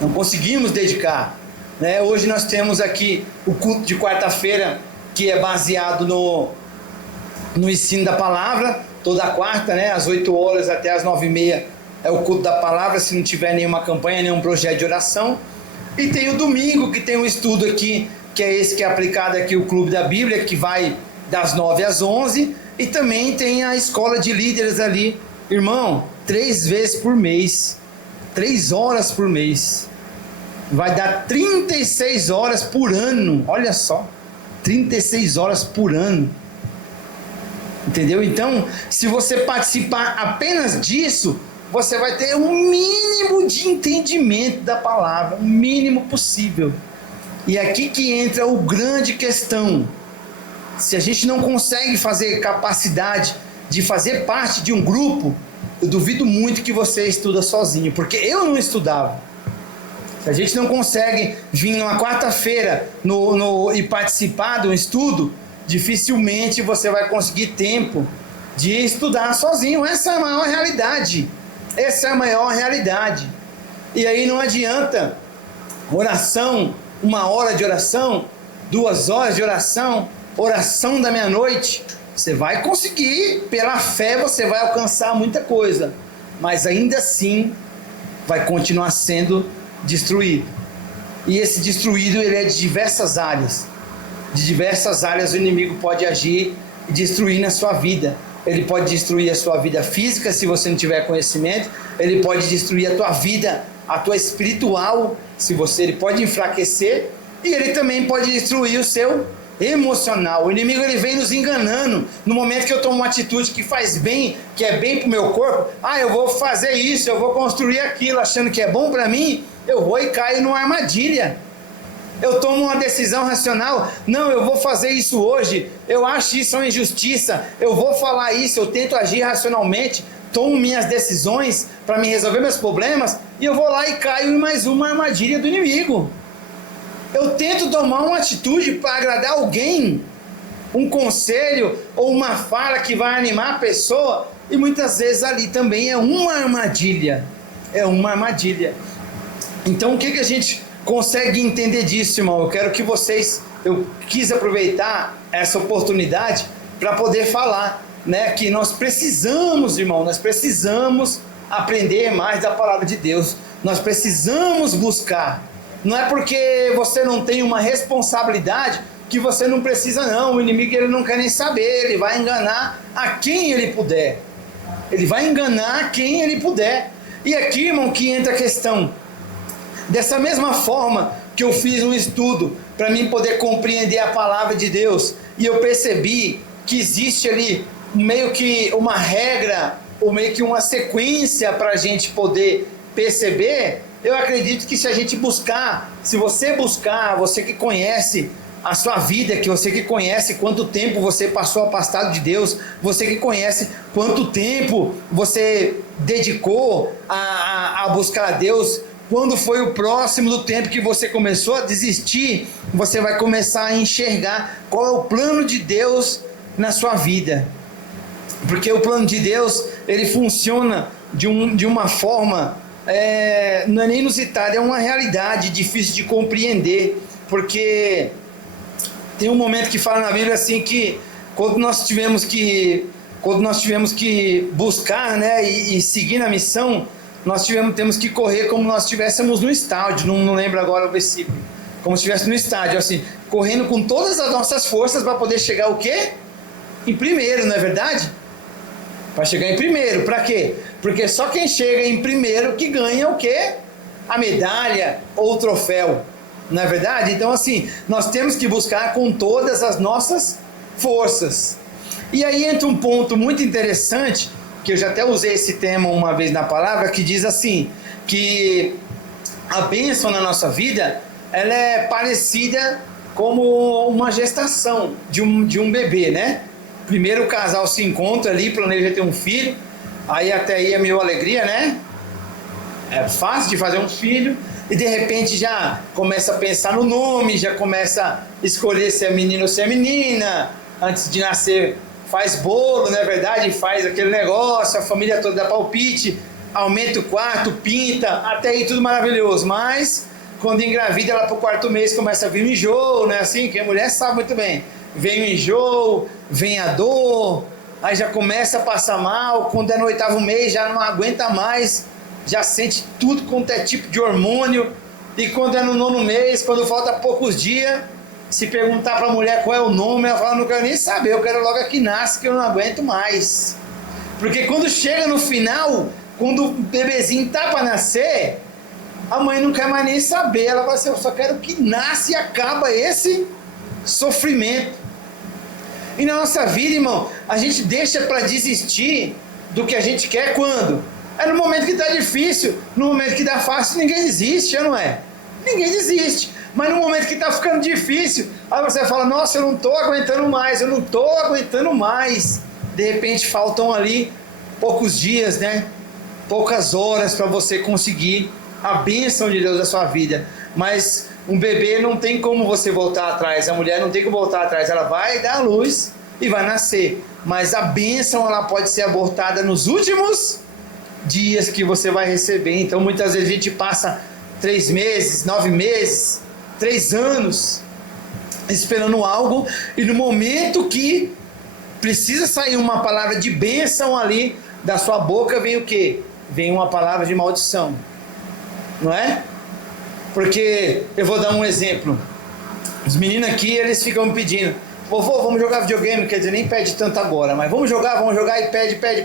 Não conseguimos dedicar, né? Hoje nós temos aqui o culto de quarta-feira, que é baseado no ensino da palavra, toda quarta, né? Às 8 horas até às 9h30 é o culto da palavra, se não tiver nenhuma campanha, nenhum projeto de oração. E tem o domingo, que tem um estudo aqui, que é esse que é aplicado aqui, o Clube da Bíblia, que vai das 9 às 11, e também tem a escola de líderes ali, irmão, 3 vezes por mês, 3 horas por mês, vai dar 36 horas por ano, olha só, 36 horas por ano, entendeu? Então, se você participar apenas disso, você vai ter um mínimo de entendimento da palavra, o mínimo possível. E é aqui que entra a grande questão. Se a gente não consegue fazer capacidade de fazer parte de um grupo, eu duvido muito que você estuda sozinho, porque eu não estudava. Se a gente não consegue vir numa quarta-feira e participar de um estudo, dificilmente você vai conseguir tempo de estudar sozinho. Essa é a maior realidade. Essa é a maior realidade. E aí não adianta oração, 1 hora de oração, 2 horas de oração, oração da meia-noite. Você vai conseguir, pela fé você vai alcançar muita coisa, mas ainda assim vai continuar sendo destruído. E esse destruído, ele é de diversas áreas. De diversas áreas o inimigo pode agir e destruir na sua vida. Ele pode destruir a sua vida física, se você não tiver conhecimento. Ele pode destruir a tua vida, a tua espiritual, ele pode enfraquecer. E ele também pode destruir o seu emocional. O inimigo, ele vem nos enganando. No momento que eu tomo uma atitude que faz bem, que é bem para o meu corpo, eu vou fazer isso, eu vou construir aquilo, achando que é bom para mim, eu vou e caio numa armadilha. Eu tomo uma decisão racional, não, eu vou fazer isso hoje, eu acho isso uma injustiça, eu vou falar isso, eu tento agir racionalmente, tomo minhas decisões para me resolver meus problemas, e eu vou lá e caio em mais uma armadilha do inimigo. Eu tento tomar uma atitude para agradar alguém, um conselho ou uma fala que vai animar a pessoa, e muitas vezes ali também é uma armadilha. É uma armadilha. Então o que a gente consegue entender disso, irmão? Eu quis aproveitar essa oportunidade para poder falar, né, que nós precisamos, irmão, nós precisamos aprender mais da palavra de Deus. Nós precisamos buscar. Não é porque você não tem uma responsabilidade que você não precisa, não. O inimigo, ele não quer nem saber, ele vai enganar a quem ele puder. Ele vai enganar a quem ele puder. E aqui, irmão, que entra a questão. Dessa mesma forma que eu fiz um estudo para mim poder compreender a palavra de Deus, e eu percebi que existe ali meio que uma regra, ou meio que uma sequência para a gente poder perceber. Eu acredito que se a gente buscar, se você buscar, você que conhece a sua vida, que você que conhece quanto tempo você passou afastado de Deus, você que conhece quanto tempo você dedicou a buscar a Deus, quando foi o próximo do tempo que você começou a desistir, você vai começar a enxergar qual é o plano de Deus na sua vida. Porque o plano de Deus, ele funciona de uma forma, não é nem inusitada, é uma realidade difícil de compreender. Porque tem um momento que fala na Bíblia assim que quando nós tivemos que buscar, né, e seguir na missão, nós temos que correr como nós estivéssemos no estádio, não lembro agora o versículo, como se estivesse no estádio, assim, correndo com todas as nossas forças para poder chegar o quê? Em primeiro, não é verdade? Para chegar em primeiro, para quê? Porque só quem chega em primeiro que ganha o quê? A medalha ou o troféu, não é verdade? Então assim, nós temos que buscar com todas as nossas forças. E aí entra um ponto muito interessante, que eu já até usei esse tema uma vez na palavra, que diz assim, que a bênção na nossa vida, ela é parecida como uma gestação de um bebê, né? Primeiro o casal se encontra ali, planeja ter um filho, aí até aí é meio alegria, né? É fácil de fazer um filho, e de repente já começa a pensar no nome, já começa a escolher se é menino ou se é menina, antes de nascer faz bolo, não é verdade? Faz aquele negócio, a família toda dá palpite, aumenta o quarto, pinta, até aí tudo maravilhoso. Mas quando engravida lá pro quarto mês começa a vir o enjoo, né? Assim, que a mulher sabe muito bem. Vem o enjoo, vem a dor, aí já começa a passar mal. Quando é no 8º mês já não aguenta mais, já sente tudo quanto é tipo de hormônio. E quando é no 9º mês, quando falta poucos dias, se perguntar para a mulher qual é o nome, ela fala, não quero nem saber, eu quero logo que nasce, que eu não aguento mais. Porque quando chega no final, quando o bebezinho tá para nascer, a mãe não quer mais nem saber, ela fala assim, eu só quero que nasce e acaba esse sofrimento. E na nossa vida, irmão, a gente deixa para desistir do que a gente quer quando? É no momento que está difícil, no momento que dá fácil, ninguém desiste, não é? Ninguém desiste. Mas no momento que está ficando difícil, aí você fala, nossa, eu não estou aguentando mais, eu não estou aguentando mais. De repente faltam ali poucos dias, né? Poucas horas para você conseguir a bênção de Deus na sua vida. Mas um bebê não tem como você voltar atrás, a mulher não tem como voltar atrás, ela vai dar a luz e vai nascer. Mas a bênção, ela pode ser abortada nos últimos dias que você vai receber. Então muitas vezes a gente passa 3 meses, 9 meses, 3 anos esperando algo, e no momento que precisa sair uma palavra de bênção ali da sua boca, vem o quê? Vem uma palavra de maldição. não é? Porque eu vou dar um exemplo. Os meninos aqui, eles ficam me pedindo: vovô, vamos jogar videogame. Quer dizer, nem pede tanto agora, mas vamos jogar, e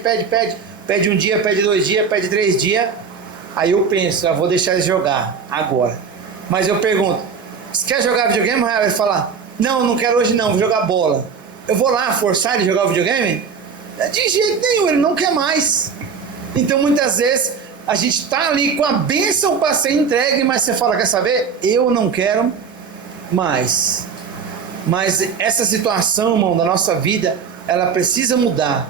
pede um dia, pede 2 dias, pede 3 dias. Aí eu penso: eu vou deixar eles jogar agora. Mas eu pergunto: você quer jogar videogame? Aí ele fala: não quero hoje não, vou jogar bola. Eu vou lá forçar ele a jogar o videogame? De jeito nenhum, ele não quer mais. Então muitas vezes a gente está ali com a bênção para ser entregue, mas você fala: quer saber? Eu não quero mais. Mas essa situação, irmão, da nossa vida, ela precisa mudar.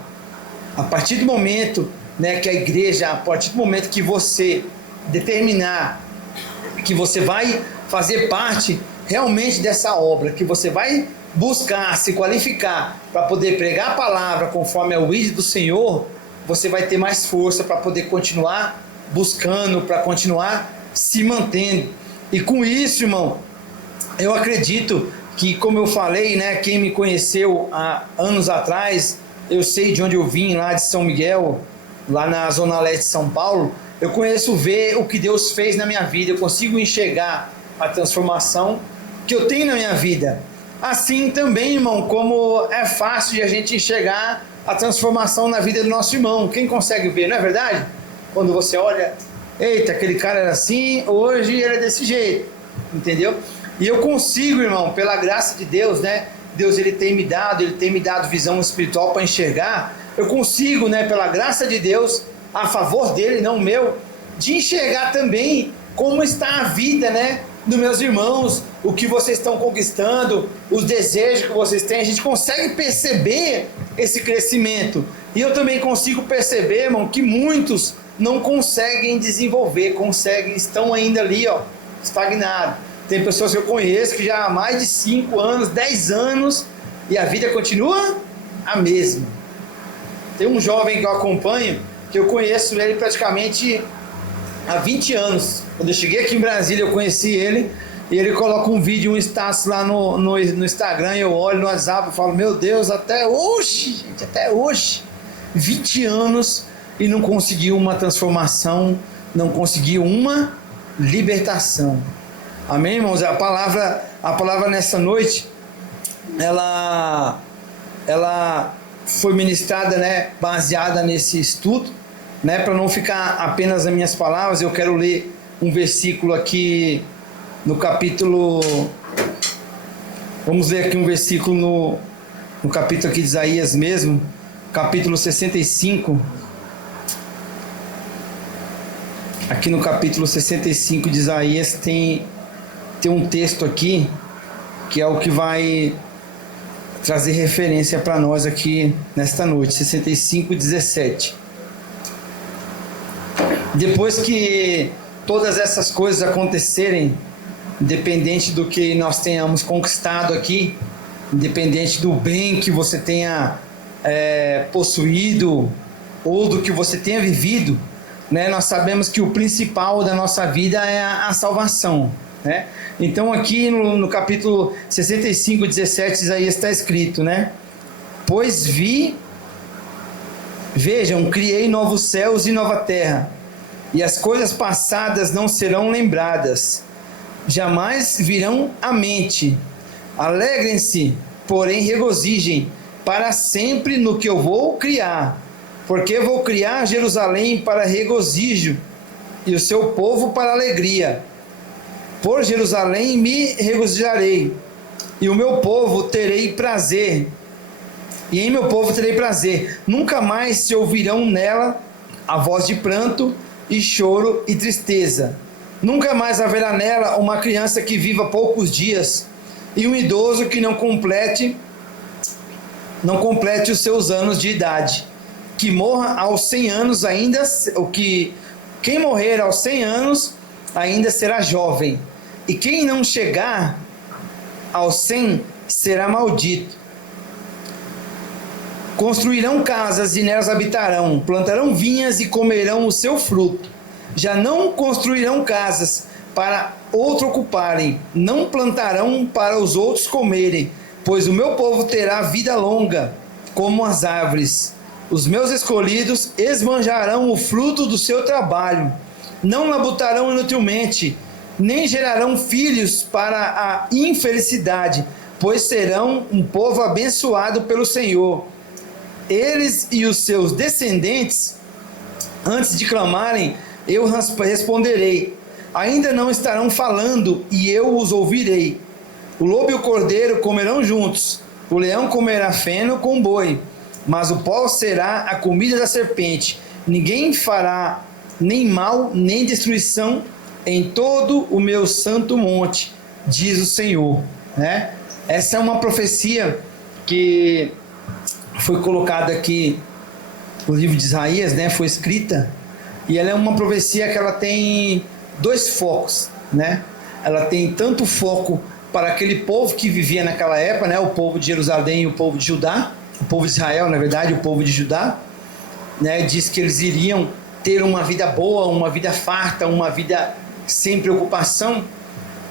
A partir do momento, né, que a igreja, a partir do momento que você determinar que você vai fazer parte realmente dessa obra, que você vai buscar se qualificar para poder pregar a palavra conforme é o ídolo do Senhor, você vai ter mais força para poder continuar buscando, para continuar se mantendo. E com isso, irmão, eu acredito que, como eu falei, né, quem me conheceu há anos atrás, eu sei de onde eu vim, lá de São Miguel, lá na Zona Leste de São Paulo. Eu conheço ver o que Deus fez na minha vida, eu consigo enxergar a transformação que eu tenho na minha vida. Assim também, irmão, como é fácil de a gente enxergar a transformação na vida do nosso irmão. Quem consegue ver, não é verdade? Quando você olha: eita, aquele cara era assim, hoje ele é desse jeito, entendeu? E eu consigo, irmão, pela graça de Deus, né? Deus, ele tem me dado visão espiritual para enxergar. Eu consigo, né, pela graça de Deus, a favor dele, não meu, de enxergar também como está a vida, né, dos meus irmãos, o que vocês estão conquistando, os desejos que vocês têm. A gente consegue perceber esse crescimento. E eu também consigo perceber, irmão, que muitos não conseguem desenvolver, estão ainda ali, ó, estagnados. Tem pessoas que eu conheço que já há mais de 5 anos, 10 anos, e a vida continua a mesma. Tem um jovem que eu acompanho, que eu conheço ele praticamente há 20 anos. Quando eu cheguei aqui em Brasília, eu conheci ele, e ele coloca um vídeo, um status lá no Instagram, e eu olho no WhatsApp e falo: meu Deus, até hoje, gente, até hoje, 20 anos, e não conseguiu uma transformação, não conseguiu uma libertação. Amém, irmãos? A palavra nessa noite, ela foi ministrada, né, baseada nesse estudo, né, para não ficar apenas nas minhas palavras. Eu quero ler um versículo aqui no capítulo, vamos ler aqui um versículo no capítulo aqui de Isaías mesmo, capítulo 65. Aqui no capítulo 65 de Isaías tem um texto aqui que é o que vai trazer referência para nós aqui nesta noite. 65:17. Depois que todas essas coisas acontecerem, independente do que nós tenhamos conquistado aqui, independente do bem que você tenha possuído ou do que você tenha vivido, né, nós sabemos que o principal da nossa vida é a salvação, né? Então aqui no capítulo 65:17, Isaías está escrito, né? Pois vejam, criei novos céus e nova terra, e as coisas passadas não serão lembradas, jamais virão à mente. Alegrem-se, porém regozijem para sempre no que eu vou criar, porque vou criar Jerusalém para regozijo e o seu povo para alegria. Por Jerusalém me regozijarei, e o meu povo terei prazer, e em meu povo terei prazer. Nunca mais se ouvirão nela a voz de pranto e choro e tristeza. Nunca mais haverá nela uma criança que viva poucos dias, e um idoso que não complete os seus anos de idade. Que morra aos 100 anos ainda, quem morrer aos 100 anos ainda será jovem, e quem não chegar aos 100 será maldito. Construirão casas e nelas habitarão, plantarão vinhas e comerão o seu fruto. Já não construirão casas para outro ocuparem, não plantarão para os outros comerem, pois o meu povo terá vida longa, como as árvores. Os meus escolhidos esbanjarão o fruto do seu trabalho, não labutarão inutilmente, nem gerarão filhos para a infelicidade, pois serão um povo abençoado pelo Senhor. Eles e os seus descendentes, antes de clamarem, eu responderei. Ainda não estarão falando, e eu os ouvirei. O lobo e o cordeiro comerão juntos, o leão comerá feno com boi, mas o pó será a comida da serpente. Ninguém fará nem mal, nem destruição em todo o meu santo monte, diz o Senhor. Né? Essa é uma profecia que foi colocada aqui no livro de Isaías, né? Foi escrita, e ela é uma profecia que ela tem dois focos, né? Ela tem tanto foco para aquele povo que vivia naquela época, né? O povo de Jerusalém e o povo de Judá, o povo de Israel, na verdade, o povo de Judá, né? Diz que eles iriam ter uma vida boa, uma vida farta, uma vida sem preocupação,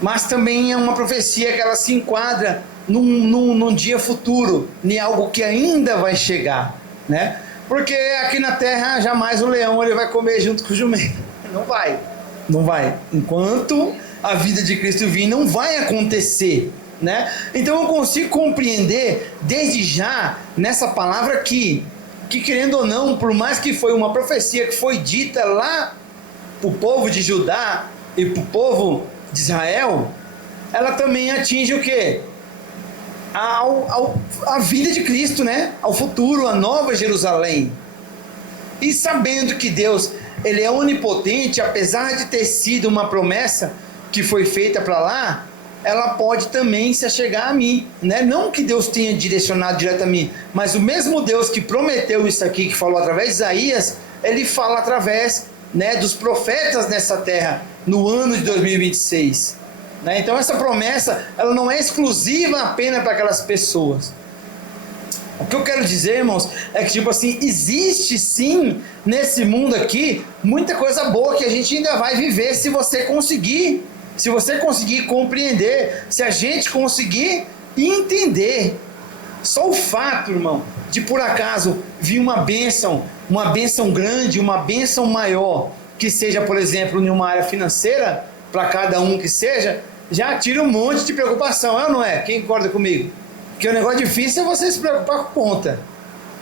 mas também é uma profecia que ela se enquadra num dia futuro, em algo que ainda vai chegar, né? Porque aqui na terra jamais o leão ele vai comer junto com o jumento, não vai, enquanto a vida de Cristo vir não vai acontecer, né? Então eu consigo compreender desde já nessa palavra que querendo ou não, por mais que foi uma profecia que foi dita lá para o povo de Judá e para o povo de Israel, ela também atinge o quê? A vida de Cristo, né? Ao futuro, a nova Jerusalém. E sabendo que Deus, ele é onipotente, apesar de ter sido uma promessa que foi feita para lá, ela pode também se achegar a mim, né? Não que Deus tenha direcionado direto a mim, mas o mesmo Deus que prometeu isso aqui, que falou através de Isaías, ele fala através, né, dos profetas nessa terra, no ano de 2026. Né? Então essa promessa, ela não é exclusiva apenas para aquelas pessoas. O que eu quero dizer, irmãos, é que tipo assim, existe sim, nesse mundo aqui, muita coisa boa que a gente ainda vai viver se você conseguir compreender, se a gente conseguir entender. Só o fato, irmão, de por acaso vir uma bênção grande, uma bênção maior, que seja, por exemplo, em uma área financeira, para cada um que seja, já tira um monte de preocupação, é ou não é? Quem concorda comigo? Porque o negócio difícil é você se preocupar com conta,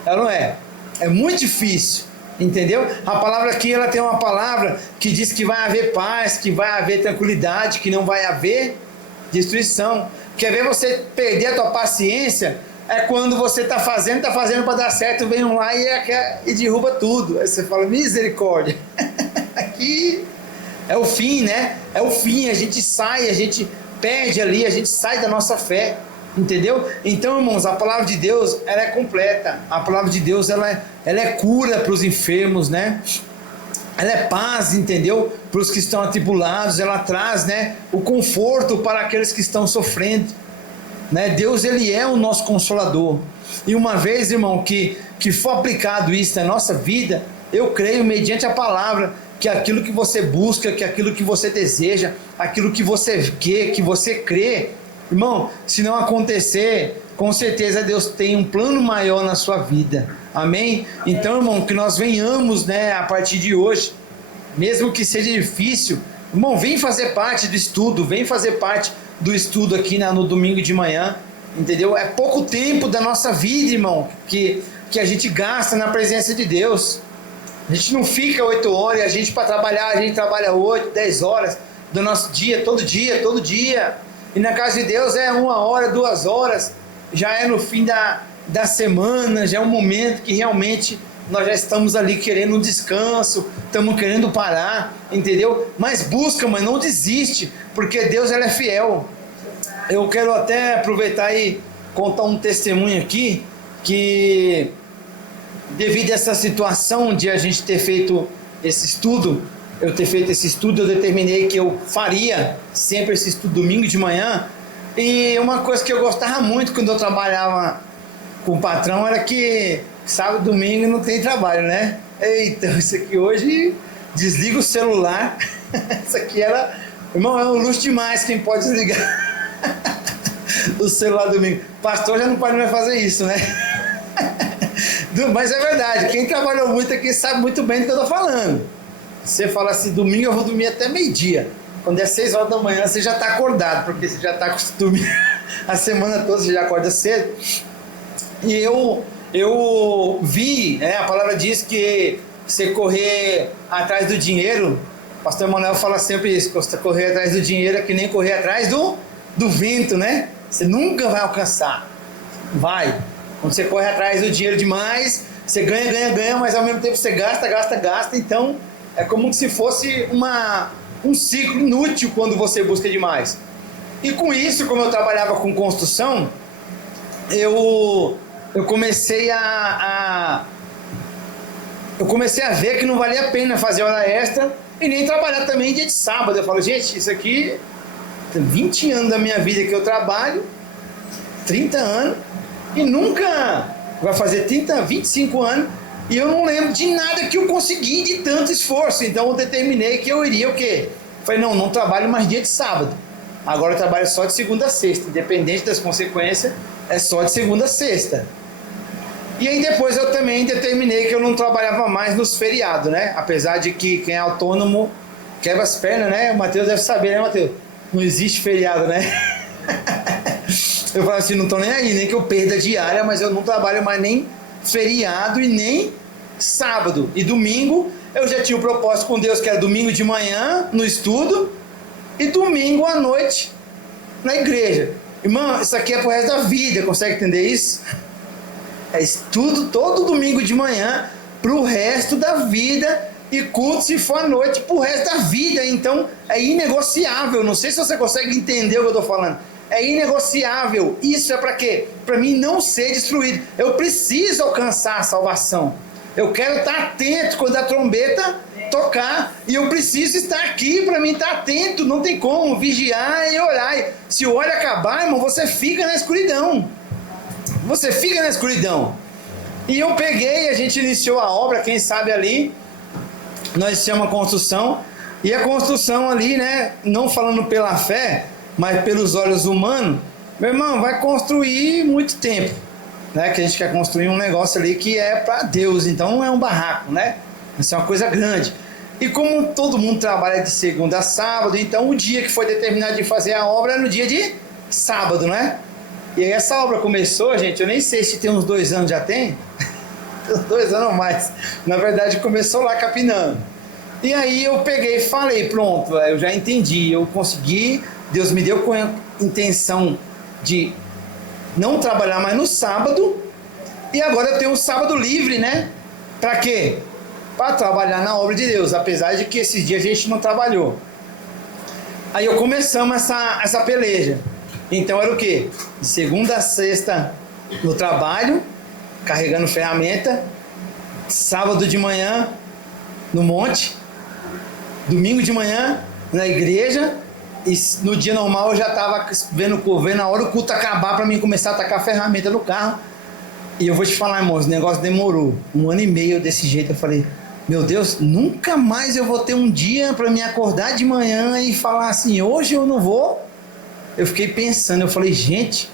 é ou não é? É muito difícil, entendeu? A palavra aqui, ela tem uma palavra que diz que vai haver paz, que vai haver tranquilidade, que não vai haver destruição. Quer ver você perder a tua paciência? É quando você está fazendo para dar certo, vem um lá e derruba tudo. Aí você fala, misericórdia. Aqui é o fim, né? É o fim, a gente sai, a gente perde ali, a gente sai da nossa fé, entendeu? Então, irmãos, a palavra de Deus, ela é completa. A palavra de Deus, ela é cura para os enfermos, né? Ela é paz, entendeu? Para os que estão atribulados, ela traz, né, o conforto para aqueles que estão sofrendo. Né? Deus, ele é o nosso consolador. E uma vez, irmão, que for aplicado isso na nossa vida, eu creio, mediante a palavra, que aquilo que você busca, que aquilo que você deseja, aquilo que você quer, que você crê, irmão, se não acontecer, com certeza Deus tem um plano maior na sua vida. Amém? Então, irmão, que nós venhamos, né, a partir de hoje, mesmo que seja difícil, irmão, vem fazer parte do estudo, vem fazer parte do estudo aqui no domingo de manhã, entendeu? É pouco tempo da nossa vida, irmão, que a gente gasta na presença de Deus. A gente não fica 8 horas, a gente para trabalhar, a gente trabalha 8, 10 horas do nosso dia, todo dia. E na casa de Deus é 1 hora, 2 horas, já é no fim da semana, já é um momento que realmente nós já estamos ali querendo um descanso, estamos querendo parar, entendeu? Mas busca, mas não desiste, porque Deus, ele é fiel. Eu quero até aproveitar e contar um testemunho aqui, que devido a essa situação de a gente ter feito esse estudo, eu determinei que eu faria sempre esse estudo domingo de manhã. E uma coisa que eu gostava muito quando eu trabalhava com o patrão era que sábado e domingo não tem trabalho, né? Eita, isso aqui hoje desliga o celular. Isso aqui era, irmão, é um luxo demais quem pode desligar o celular domingo. Pastor já não pode mais fazer isso, né? Mas é verdade, quem trabalhou muito aqui sabe muito bem do que eu tô falando. Você fala assim, domingo eu vou dormir até meio-dia. Quando é 6 horas da manhã, você já está acordado, porque você já está acostumado a semana toda, você já acorda cedo. E eu vi, a palavra diz que você correr atrás do dinheiro, o pastor Manuel fala sempre isso, que você correr atrás do dinheiro é que nem correr atrás do vento, né? Você nunca vai alcançar. Vai. Quando você corre atrás do dinheiro demais, você ganha, mas ao mesmo tempo você gasta. Então, é como se fosse um ciclo inútil quando você busca demais. E com isso, como eu trabalhava com construção, eu comecei a ver que não valia a pena fazer hora extra e nem trabalhar também dia de sábado. Eu falo, gente, isso aqui tem 20 anos da minha vida que eu trabalho, 30 anos, e nunca vai fazer 25 anos, e eu não lembro de nada que eu consegui de tanto esforço. Então eu determinei que eu iria o quê? Falei, não trabalho mais dia de sábado. Agora eu trabalho só de segunda a sexta, independente das consequências, é só de segunda a sexta. E aí depois eu também determinei que eu não trabalhava mais nos feriados, né? Apesar de que quem é autônomo quebra as pernas, né? O Matheus deve saber, né, Matheus? Não existe feriado, né? Eu falo assim, não tô nem aí, nem que eu perda a diária, mas eu não trabalho mais nem feriado e nem sábado. E domingo eu já tinha o propósito com Deus, que era domingo de manhã no estudo e domingo à noite na igreja. Irmão, isso aqui é pro resto da vida, consegue entender isso? É estudo todo domingo de manhã pro resto da vida e culto se for à noite pro resto da vida. Então é inegociável. Não sei se você consegue entender o que eu tô falando. É inegociável. Isso é para quê? Para mim não ser destruído. Eu preciso alcançar a salvação. Eu quero estar atento quando a trombeta tocar. E eu preciso estar aqui para mim estar atento. Não tem como vigiar e orar. Se o olho acabar, irmão, você fica na escuridão. Você fica na escuridão. E eu peguei, a gente iniciou a obra, quem sabe ali, nós chamamos construção. E a construção ali, né, não falando pela fé, mas pelos olhos humanos, meu irmão, vai construir muito tempo, né? Que a gente quer construir um negócio ali que é para Deus, então não é um barraco, né? Isso é uma coisa grande. E como todo mundo trabalha de segunda a sábado, então o dia que foi determinado de fazer a obra é no dia de sábado, né? E aí essa obra começou, gente, eu nem sei se tem uns 2 anos já tem, 2 anos ou mais. Na verdade começou lá capinando. E aí eu peguei e falei, pronto, eu já entendi, eu consegui. Deus me deu com a intenção de não trabalhar mais no sábado, e agora eu tenho um sábado livre, né? Para quê? Para trabalhar na obra de Deus, apesar de que esses dias a gente não trabalhou. Aí eu começamos essa peleja. Então era o quê? De segunda a sexta no trabalho, carregando ferramenta, sábado de manhã no monte, domingo de manhã na igreja. E no dia normal eu já estava vendo a hora o culto acabar para mim começar a tacar a ferramenta no carro. E eu vou te falar, irmãos, o negócio demorou 1 ano e meio desse jeito. Eu falei, meu Deus, nunca mais eu vou ter um dia para me acordar de manhã e falar assim, hoje eu não vou. Eu fiquei pensando, eu falei, gente,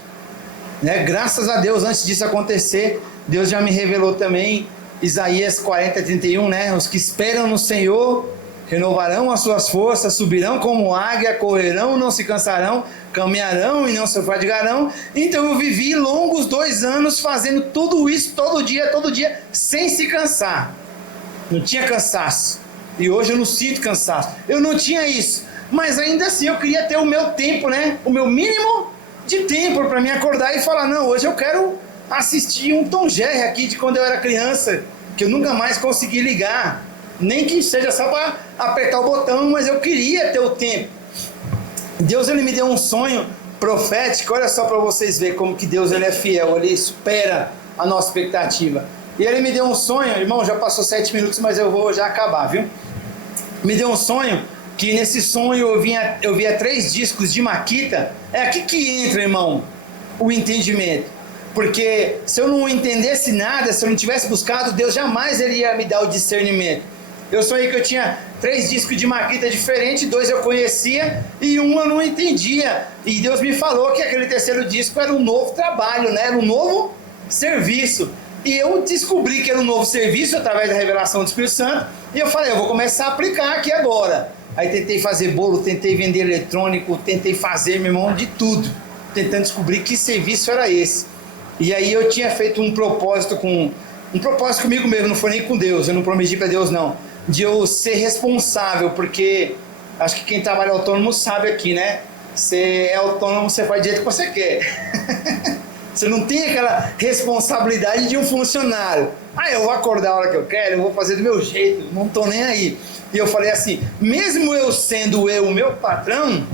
né, graças a Deus, antes disso acontecer, Deus já me revelou também Isaías 40:31, né? Os que esperam no Senhor renovarão as suas forças, subirão como águia, correrão, não se cansarão, caminharão e não se fadigarão. Então eu vivi longos 2 anos fazendo tudo isso todo dia, sem se cansar. Não tinha cansaço. E hoje eu não sinto cansaço. Eu não tinha isso. Mas ainda assim eu queria ter o meu tempo, né? O meu mínimo de tempo para me acordar e falar, não, hoje eu quero assistir um Tom Jerry aqui de quando eu era criança, que eu nunca mais consegui ligar. Nem que seja só para apertar o botão, mas eu queria ter o tempo. Deus, ele me deu um sonho profético. Olha só para vocês verem como que Deus, ele é fiel, ele supera a nossa expectativa. E ele me deu um sonho, irmão, já passou 7 minutos, mas eu vou já acabar, viu? Me deu um sonho, que nesse sonho eu via 3 discos de Makita. É aqui que entra, irmão, o entendimento. Porque se eu não entendesse nada, se eu não tivesse buscado, Deus jamais ele ia me dar o discernimento. Eu sonhei que eu tinha 3 discos de Makita diferentes, 2 eu conhecia e 1 eu não entendia. E Deus me falou que aquele 3º disco era um novo trabalho, né? Era um novo serviço. E eu descobri que era um novo serviço através da revelação do Espírito Santo. E eu falei, eu vou começar a aplicar aqui agora. Aí tentei fazer bolo, tentei vender eletrônico, tentei fazer, meu irmão, de tudo. Tentando descobrir que serviço era esse. E aí eu tinha feito um propósito comigo mesmo, não foi nem com Deus, eu não prometi para Deus não, de eu ser responsável, porque acho que quem trabalha autônomo sabe aqui, né? Você é autônomo, você faz do jeito que você quer. Você não tem aquela responsabilidade de um funcionário. Eu vou acordar a hora que eu quero, eu vou fazer do meu jeito, não estou nem aí. E eu falei assim, mesmo eu sendo o meu patrão,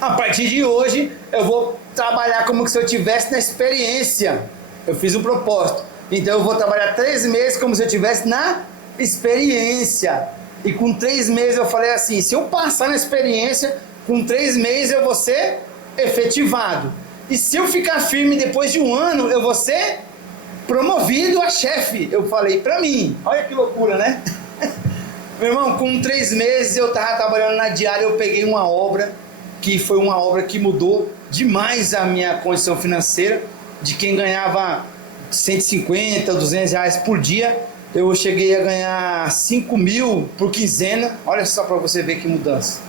a partir de hoje eu vou trabalhar como se eu estivesse na experiência. Eu fiz um propósito. Então eu vou trabalhar 3 meses como se eu estivesse na experiência. E com 3 meses eu falei assim, se eu passar na experiência, com 3 meses eu vou ser efetivado. E se eu ficar firme depois de 1 ano, eu vou ser promovido a chefe. Eu falei para mim, olha que loucura, né? Meu irmão, com 3 meses eu estava trabalhando na diária, eu peguei uma obra, que foi uma obra que mudou demais a minha condição financeira, de quem ganhava 150, 200 reais por dia, eu cheguei a ganhar 5 mil por quinzena. Olha só para você ver que mudança.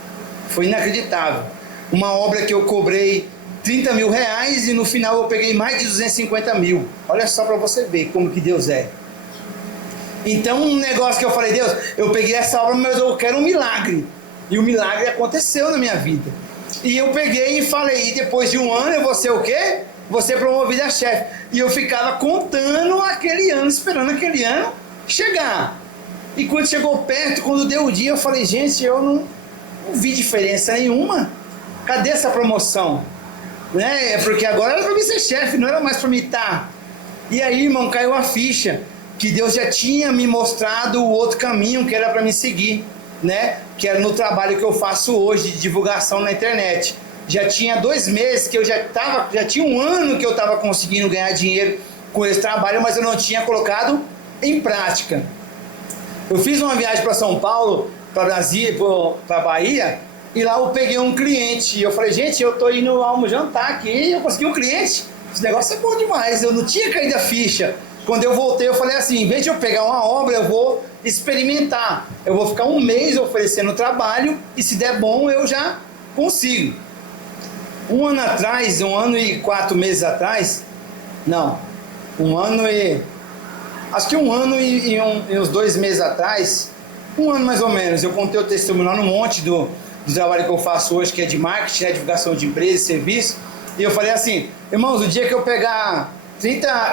Foi inacreditável. Uma obra que eu cobrei 30 mil reais e no final eu peguei mais de 250 mil. Olha só para você ver como que Deus é. Então um negócio que eu falei, Deus, eu peguei essa obra, mas eu quero um milagre. E o milagre aconteceu na minha vida. E eu peguei e falei, e depois de 1 ano eu vou ser o quê? Vou ser promovido a chefe. E eu ficava contando aquele ano, esperando aquele ano chegar. E quando chegou perto, quando deu o dia, eu falei, gente, eu não vi diferença nenhuma. Cadê essa promoção? Né? Porque agora era para mim ser chefe, não era mais para mim estar. E aí, irmão, caiu a ficha que Deus já tinha me mostrado o outro caminho que era para me seguir, né? Que era no trabalho que eu faço hoje de divulgação na internet. Já tinha 2 meses que eu já tinha 1 ano que eu estava conseguindo ganhar dinheiro com esse trabalho, mas eu não tinha colocado em prática. Eu fiz uma viagem para São Paulo, para Brasília, para Bahia, e lá eu peguei um cliente. E eu falei, gente, eu estou indo jantar aqui, e eu consegui um cliente. Esse negócio é bom demais, eu não tinha caído a ficha. Quando eu voltei, eu falei assim, em vez de eu pegar uma obra, eu vou experimentar. Eu vou ficar 1 mês oferecendo trabalho, e se der bom, eu já consigo. 1 ano atrás, 1 ano e 4 meses atrás, não, 1 ano e... acho que 1 ano e uns 2 meses atrás, 1 ano mais ou menos, eu contei o testemunho lá no monte do trabalho que eu faço hoje, que é de marketing, né, divulgação de empresa e serviço, e eu falei assim, irmãos, o dia que eu pegar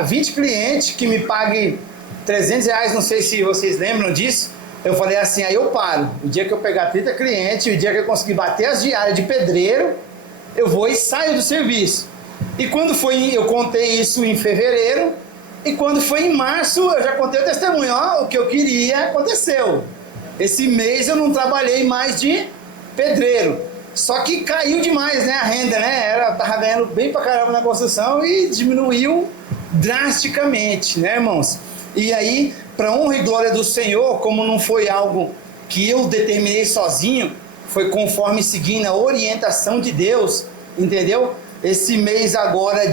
20 clientes que me paguem 300 reais, não sei se vocês lembram disso, eu falei assim, aí eu paro. O dia que eu pegar 30 clientes, o dia que eu conseguir bater as diárias de pedreiro, eu vou e saio do serviço. E quando foi, eu contei isso em fevereiro, e quando foi em março, eu já contei o testemunho, ó, o que eu queria aconteceu. Esse mês eu não trabalhei mais de pedreiro. Só que caiu demais, né, a renda, né? Tava ganhando bem pra caramba na construção e diminuiu drasticamente, né, irmãos? E aí, para honra e glória do Senhor, como não foi algo que eu determinei sozinho, foi conforme seguindo a orientação de Deus, entendeu? Esse mês agora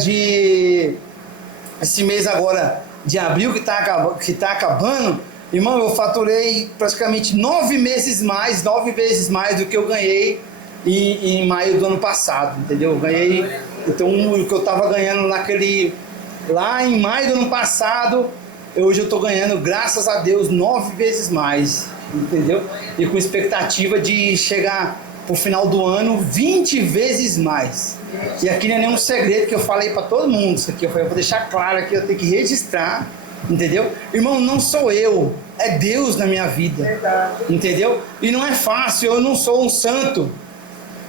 de abril que tá acabando, irmão, eu faturei praticamente 9 vezes mais do que eu ganhei em maio do ano passado, entendeu? Eu ganhei, então o que eu estava ganhando lá em maio do ano passado, hoje eu estou ganhando, graças a Deus, 9 vezes mais, entendeu? E com expectativa de chegar pro final do ano 20 vezes mais. E aqui não é nenhum segredo que eu falei para todo mundo, isso aqui eu vou deixar claro aqui, eu tenho que registrar, entendeu? Irmão, não sou eu, é Deus na minha vida, entendeu? E não é fácil, eu não sou um santo.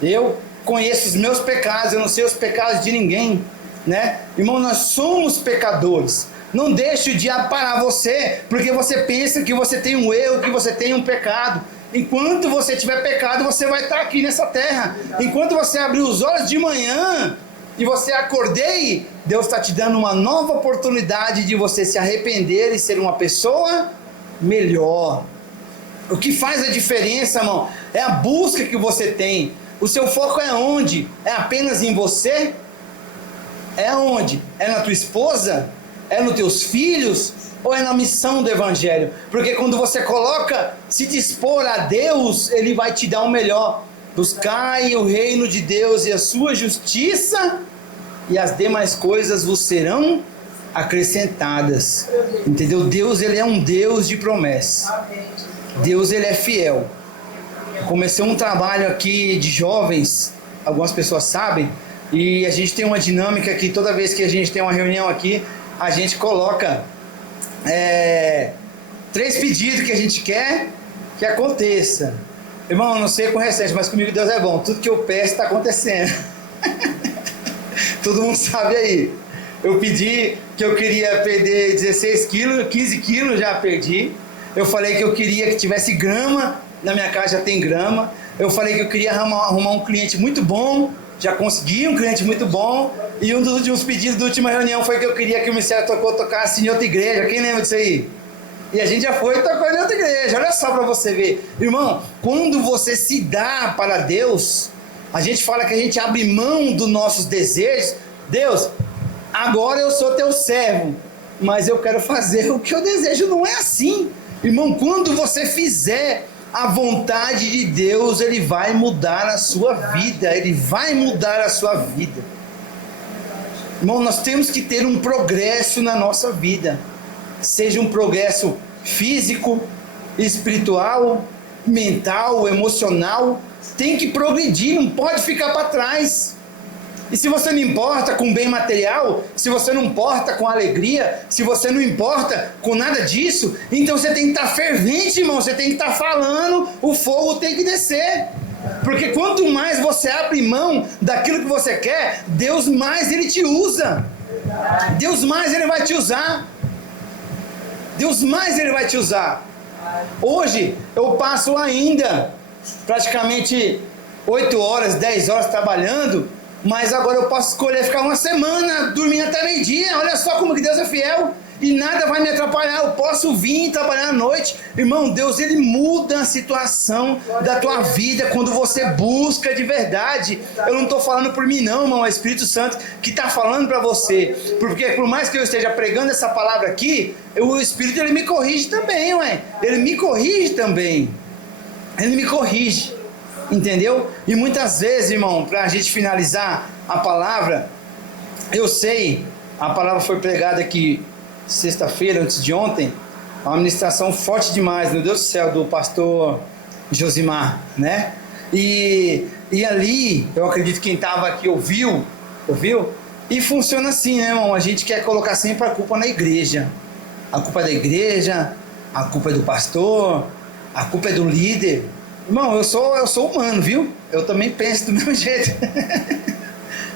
Eu conheço os meus pecados, eu não sei os pecados de ninguém, né? Irmão, nós somos pecadores. Não deixe de parar você, porque você pensa que você tem um erro, que você tem um pecado. Enquanto você tiver pecado, você vai estar aqui nessa terra. Enquanto você abrir os olhos de manhã e você acordei, Deus está te dando uma nova oportunidade de você se arrepender e ser uma pessoa melhor. O que faz a diferença, irmão, é a busca que você tem. O seu foco é onde? É apenas em você? É onde? É na tua esposa? É nos teus filhos? Ou é na missão do Evangelho? Porque quando você coloca, se dispor a Deus, Ele vai te dar o melhor. Buscai o reino de Deus e a sua justiça, e as demais coisas vos serão acrescentadas. Entendeu? Deus, Ele é um Deus de promessa. Deus, Ele é fiel. Comecei um trabalho aqui de jovens, algumas pessoas sabem, e a gente tem uma dinâmica que toda vez que a gente tem uma reunião aqui, a gente coloca 3 pedidos que a gente quer que aconteça. Irmão, eu não sei com recente, mas comigo Deus é bom. Tudo que eu peço está acontecendo. Todo mundo sabe aí. Eu pedi que eu queria perder 16 quilos, 15 quilos, já perdi. Eu falei que eu queria que tivesse grama, na minha casa já tem grama. Eu falei que eu queria arrumar um cliente muito bom, já consegui um cliente muito bom. E um dos últimos pedidos da última reunião foi que eu queria que o Ministério tocasse em outra igreja. Quem lembra disso aí? E a gente já foi e tocou em outra igreja. Olha só para você ver. Irmão, quando você se dá para Deus, a gente fala que a gente abre mão dos nossos desejos. Deus, agora eu sou teu servo, mas eu quero fazer o que eu desejo. Não é assim. Irmão, quando você fizer a vontade de Deus, Ele vai mudar a sua vida. Ele vai mudar a sua vida. Irmão, nós temos que ter um progresso na nossa vida. Seja um progresso físico, espiritual, mental, emocional. Tem que progredir, não pode ficar para trás. E se você não importa com bem material, se você não importa com alegria, se você não importa com nada disso, então você tem que estar fervente, irmão, você tem que estar falando, o fogo tem que descer. Porque quanto mais você abre mão daquilo que você quer, Deus mais Ele te usa. Deus mais Ele vai te usar. Deus mais Ele vai te usar. Hoje eu passo ainda praticamente 8 horas, 10 horas trabalhando, mas agora eu posso escolher ficar uma semana dormindo até meio-dia. Olha só como que Deus é fiel. E nada vai me atrapalhar, eu posso vir trabalhar à noite. Irmão, Deus, Ele muda a situação da tua vida quando você busca de verdade. Eu não estou falando por mim não, irmão, é o Espírito Santo que está falando para você. Porque por mais que eu esteja pregando essa palavra aqui, o Espírito, ele me corrige também, ué. Ele me corrige também. Ele me corrige, entendeu? E muitas vezes, irmão, para a gente finalizar a palavra, eu sei, a palavra foi pregada aqui sexta-feira, antes de ontem, uma ministração forte demais, meu Deus do céu, do pastor Josimar, né? E ali, eu acredito que quem estava aqui ouviu, e funciona assim, né, irmão? A gente quer colocar sempre a culpa na igreja. A culpa é da igreja, a culpa é do pastor, a culpa é do líder. Irmão, eu sou humano, viu? Eu também penso do mesmo jeito.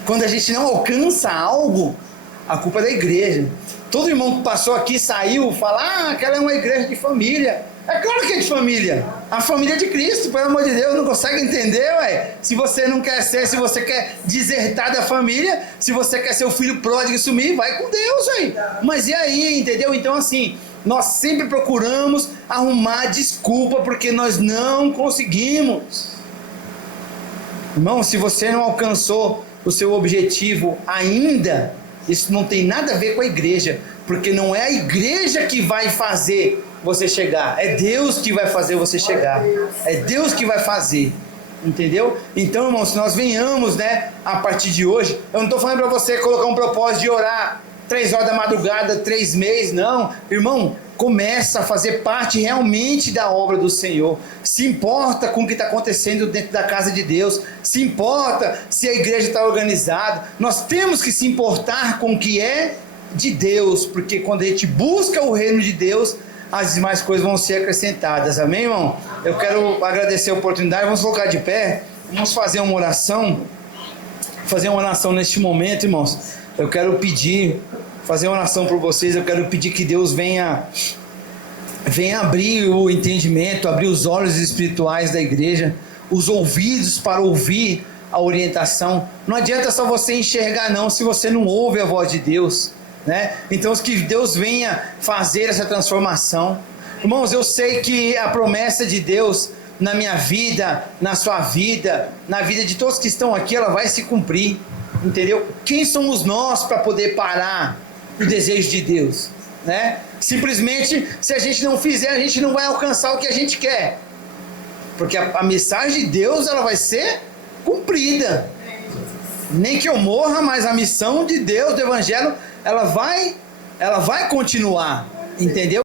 Quando a gente não alcança algo, a culpa é da igreja. Todo irmão que passou aqui, saiu, fala, aquela é uma igreja de família. É claro que é de família. A família de Cristo, pelo amor de Deus, não consegue entender, ué? Se você não quer ser, se você quer desertar da família, se você quer ser o filho pródigo e sumir, vai com Deus, ué. Mas e aí, entendeu? Então assim, nós sempre procuramos arrumar desculpa porque nós não conseguimos. Irmão, se você não alcançou o seu objetivo ainda, isso não tem nada a ver com a igreja, porque não é a igreja que vai fazer você chegar, é Deus que vai fazer você chegar, é Deus que vai fazer, entendeu? Então, irmão, se nós venhamos, né, a partir de hoje, eu não estou falando para você colocar um propósito de orar 3 horas da madrugada, 3 meses, não, irmão, começa a fazer parte realmente da obra do Senhor, se importa com o que está acontecendo dentro da casa de Deus, se importa se a igreja está organizada, nós temos que se importar com o que é de Deus, porque quando a gente busca o reino de Deus, as demais coisas vão ser acrescentadas, amém, irmão? Eu quero agradecer a oportunidade, vamos colocar de pé, vamos fazer uma oração neste momento, irmãos. Eu quero pedir, fazer uma oração por vocês, eu quero pedir que Deus venha abrir o entendimento, abrir os olhos espirituais da igreja, os ouvidos para ouvir a orientação. Não adianta só você enxergar não, se você não ouve a voz de Deus, né? Então que Deus venha fazer essa transformação. Irmãos, eu sei que a promessa de Deus na minha vida, na sua vida, na vida de todos que estão aqui, ela vai se cumprir, entendeu? Quem somos nós para poder parar o desejo de Deus, né? Simplesmente, se a gente não fizer, a gente não vai alcançar o que a gente quer, porque a mensagem de Deus, ela vai ser cumprida. Nem que eu morra, mas a missão de Deus, do Evangelho, ela vai continuar, entendeu?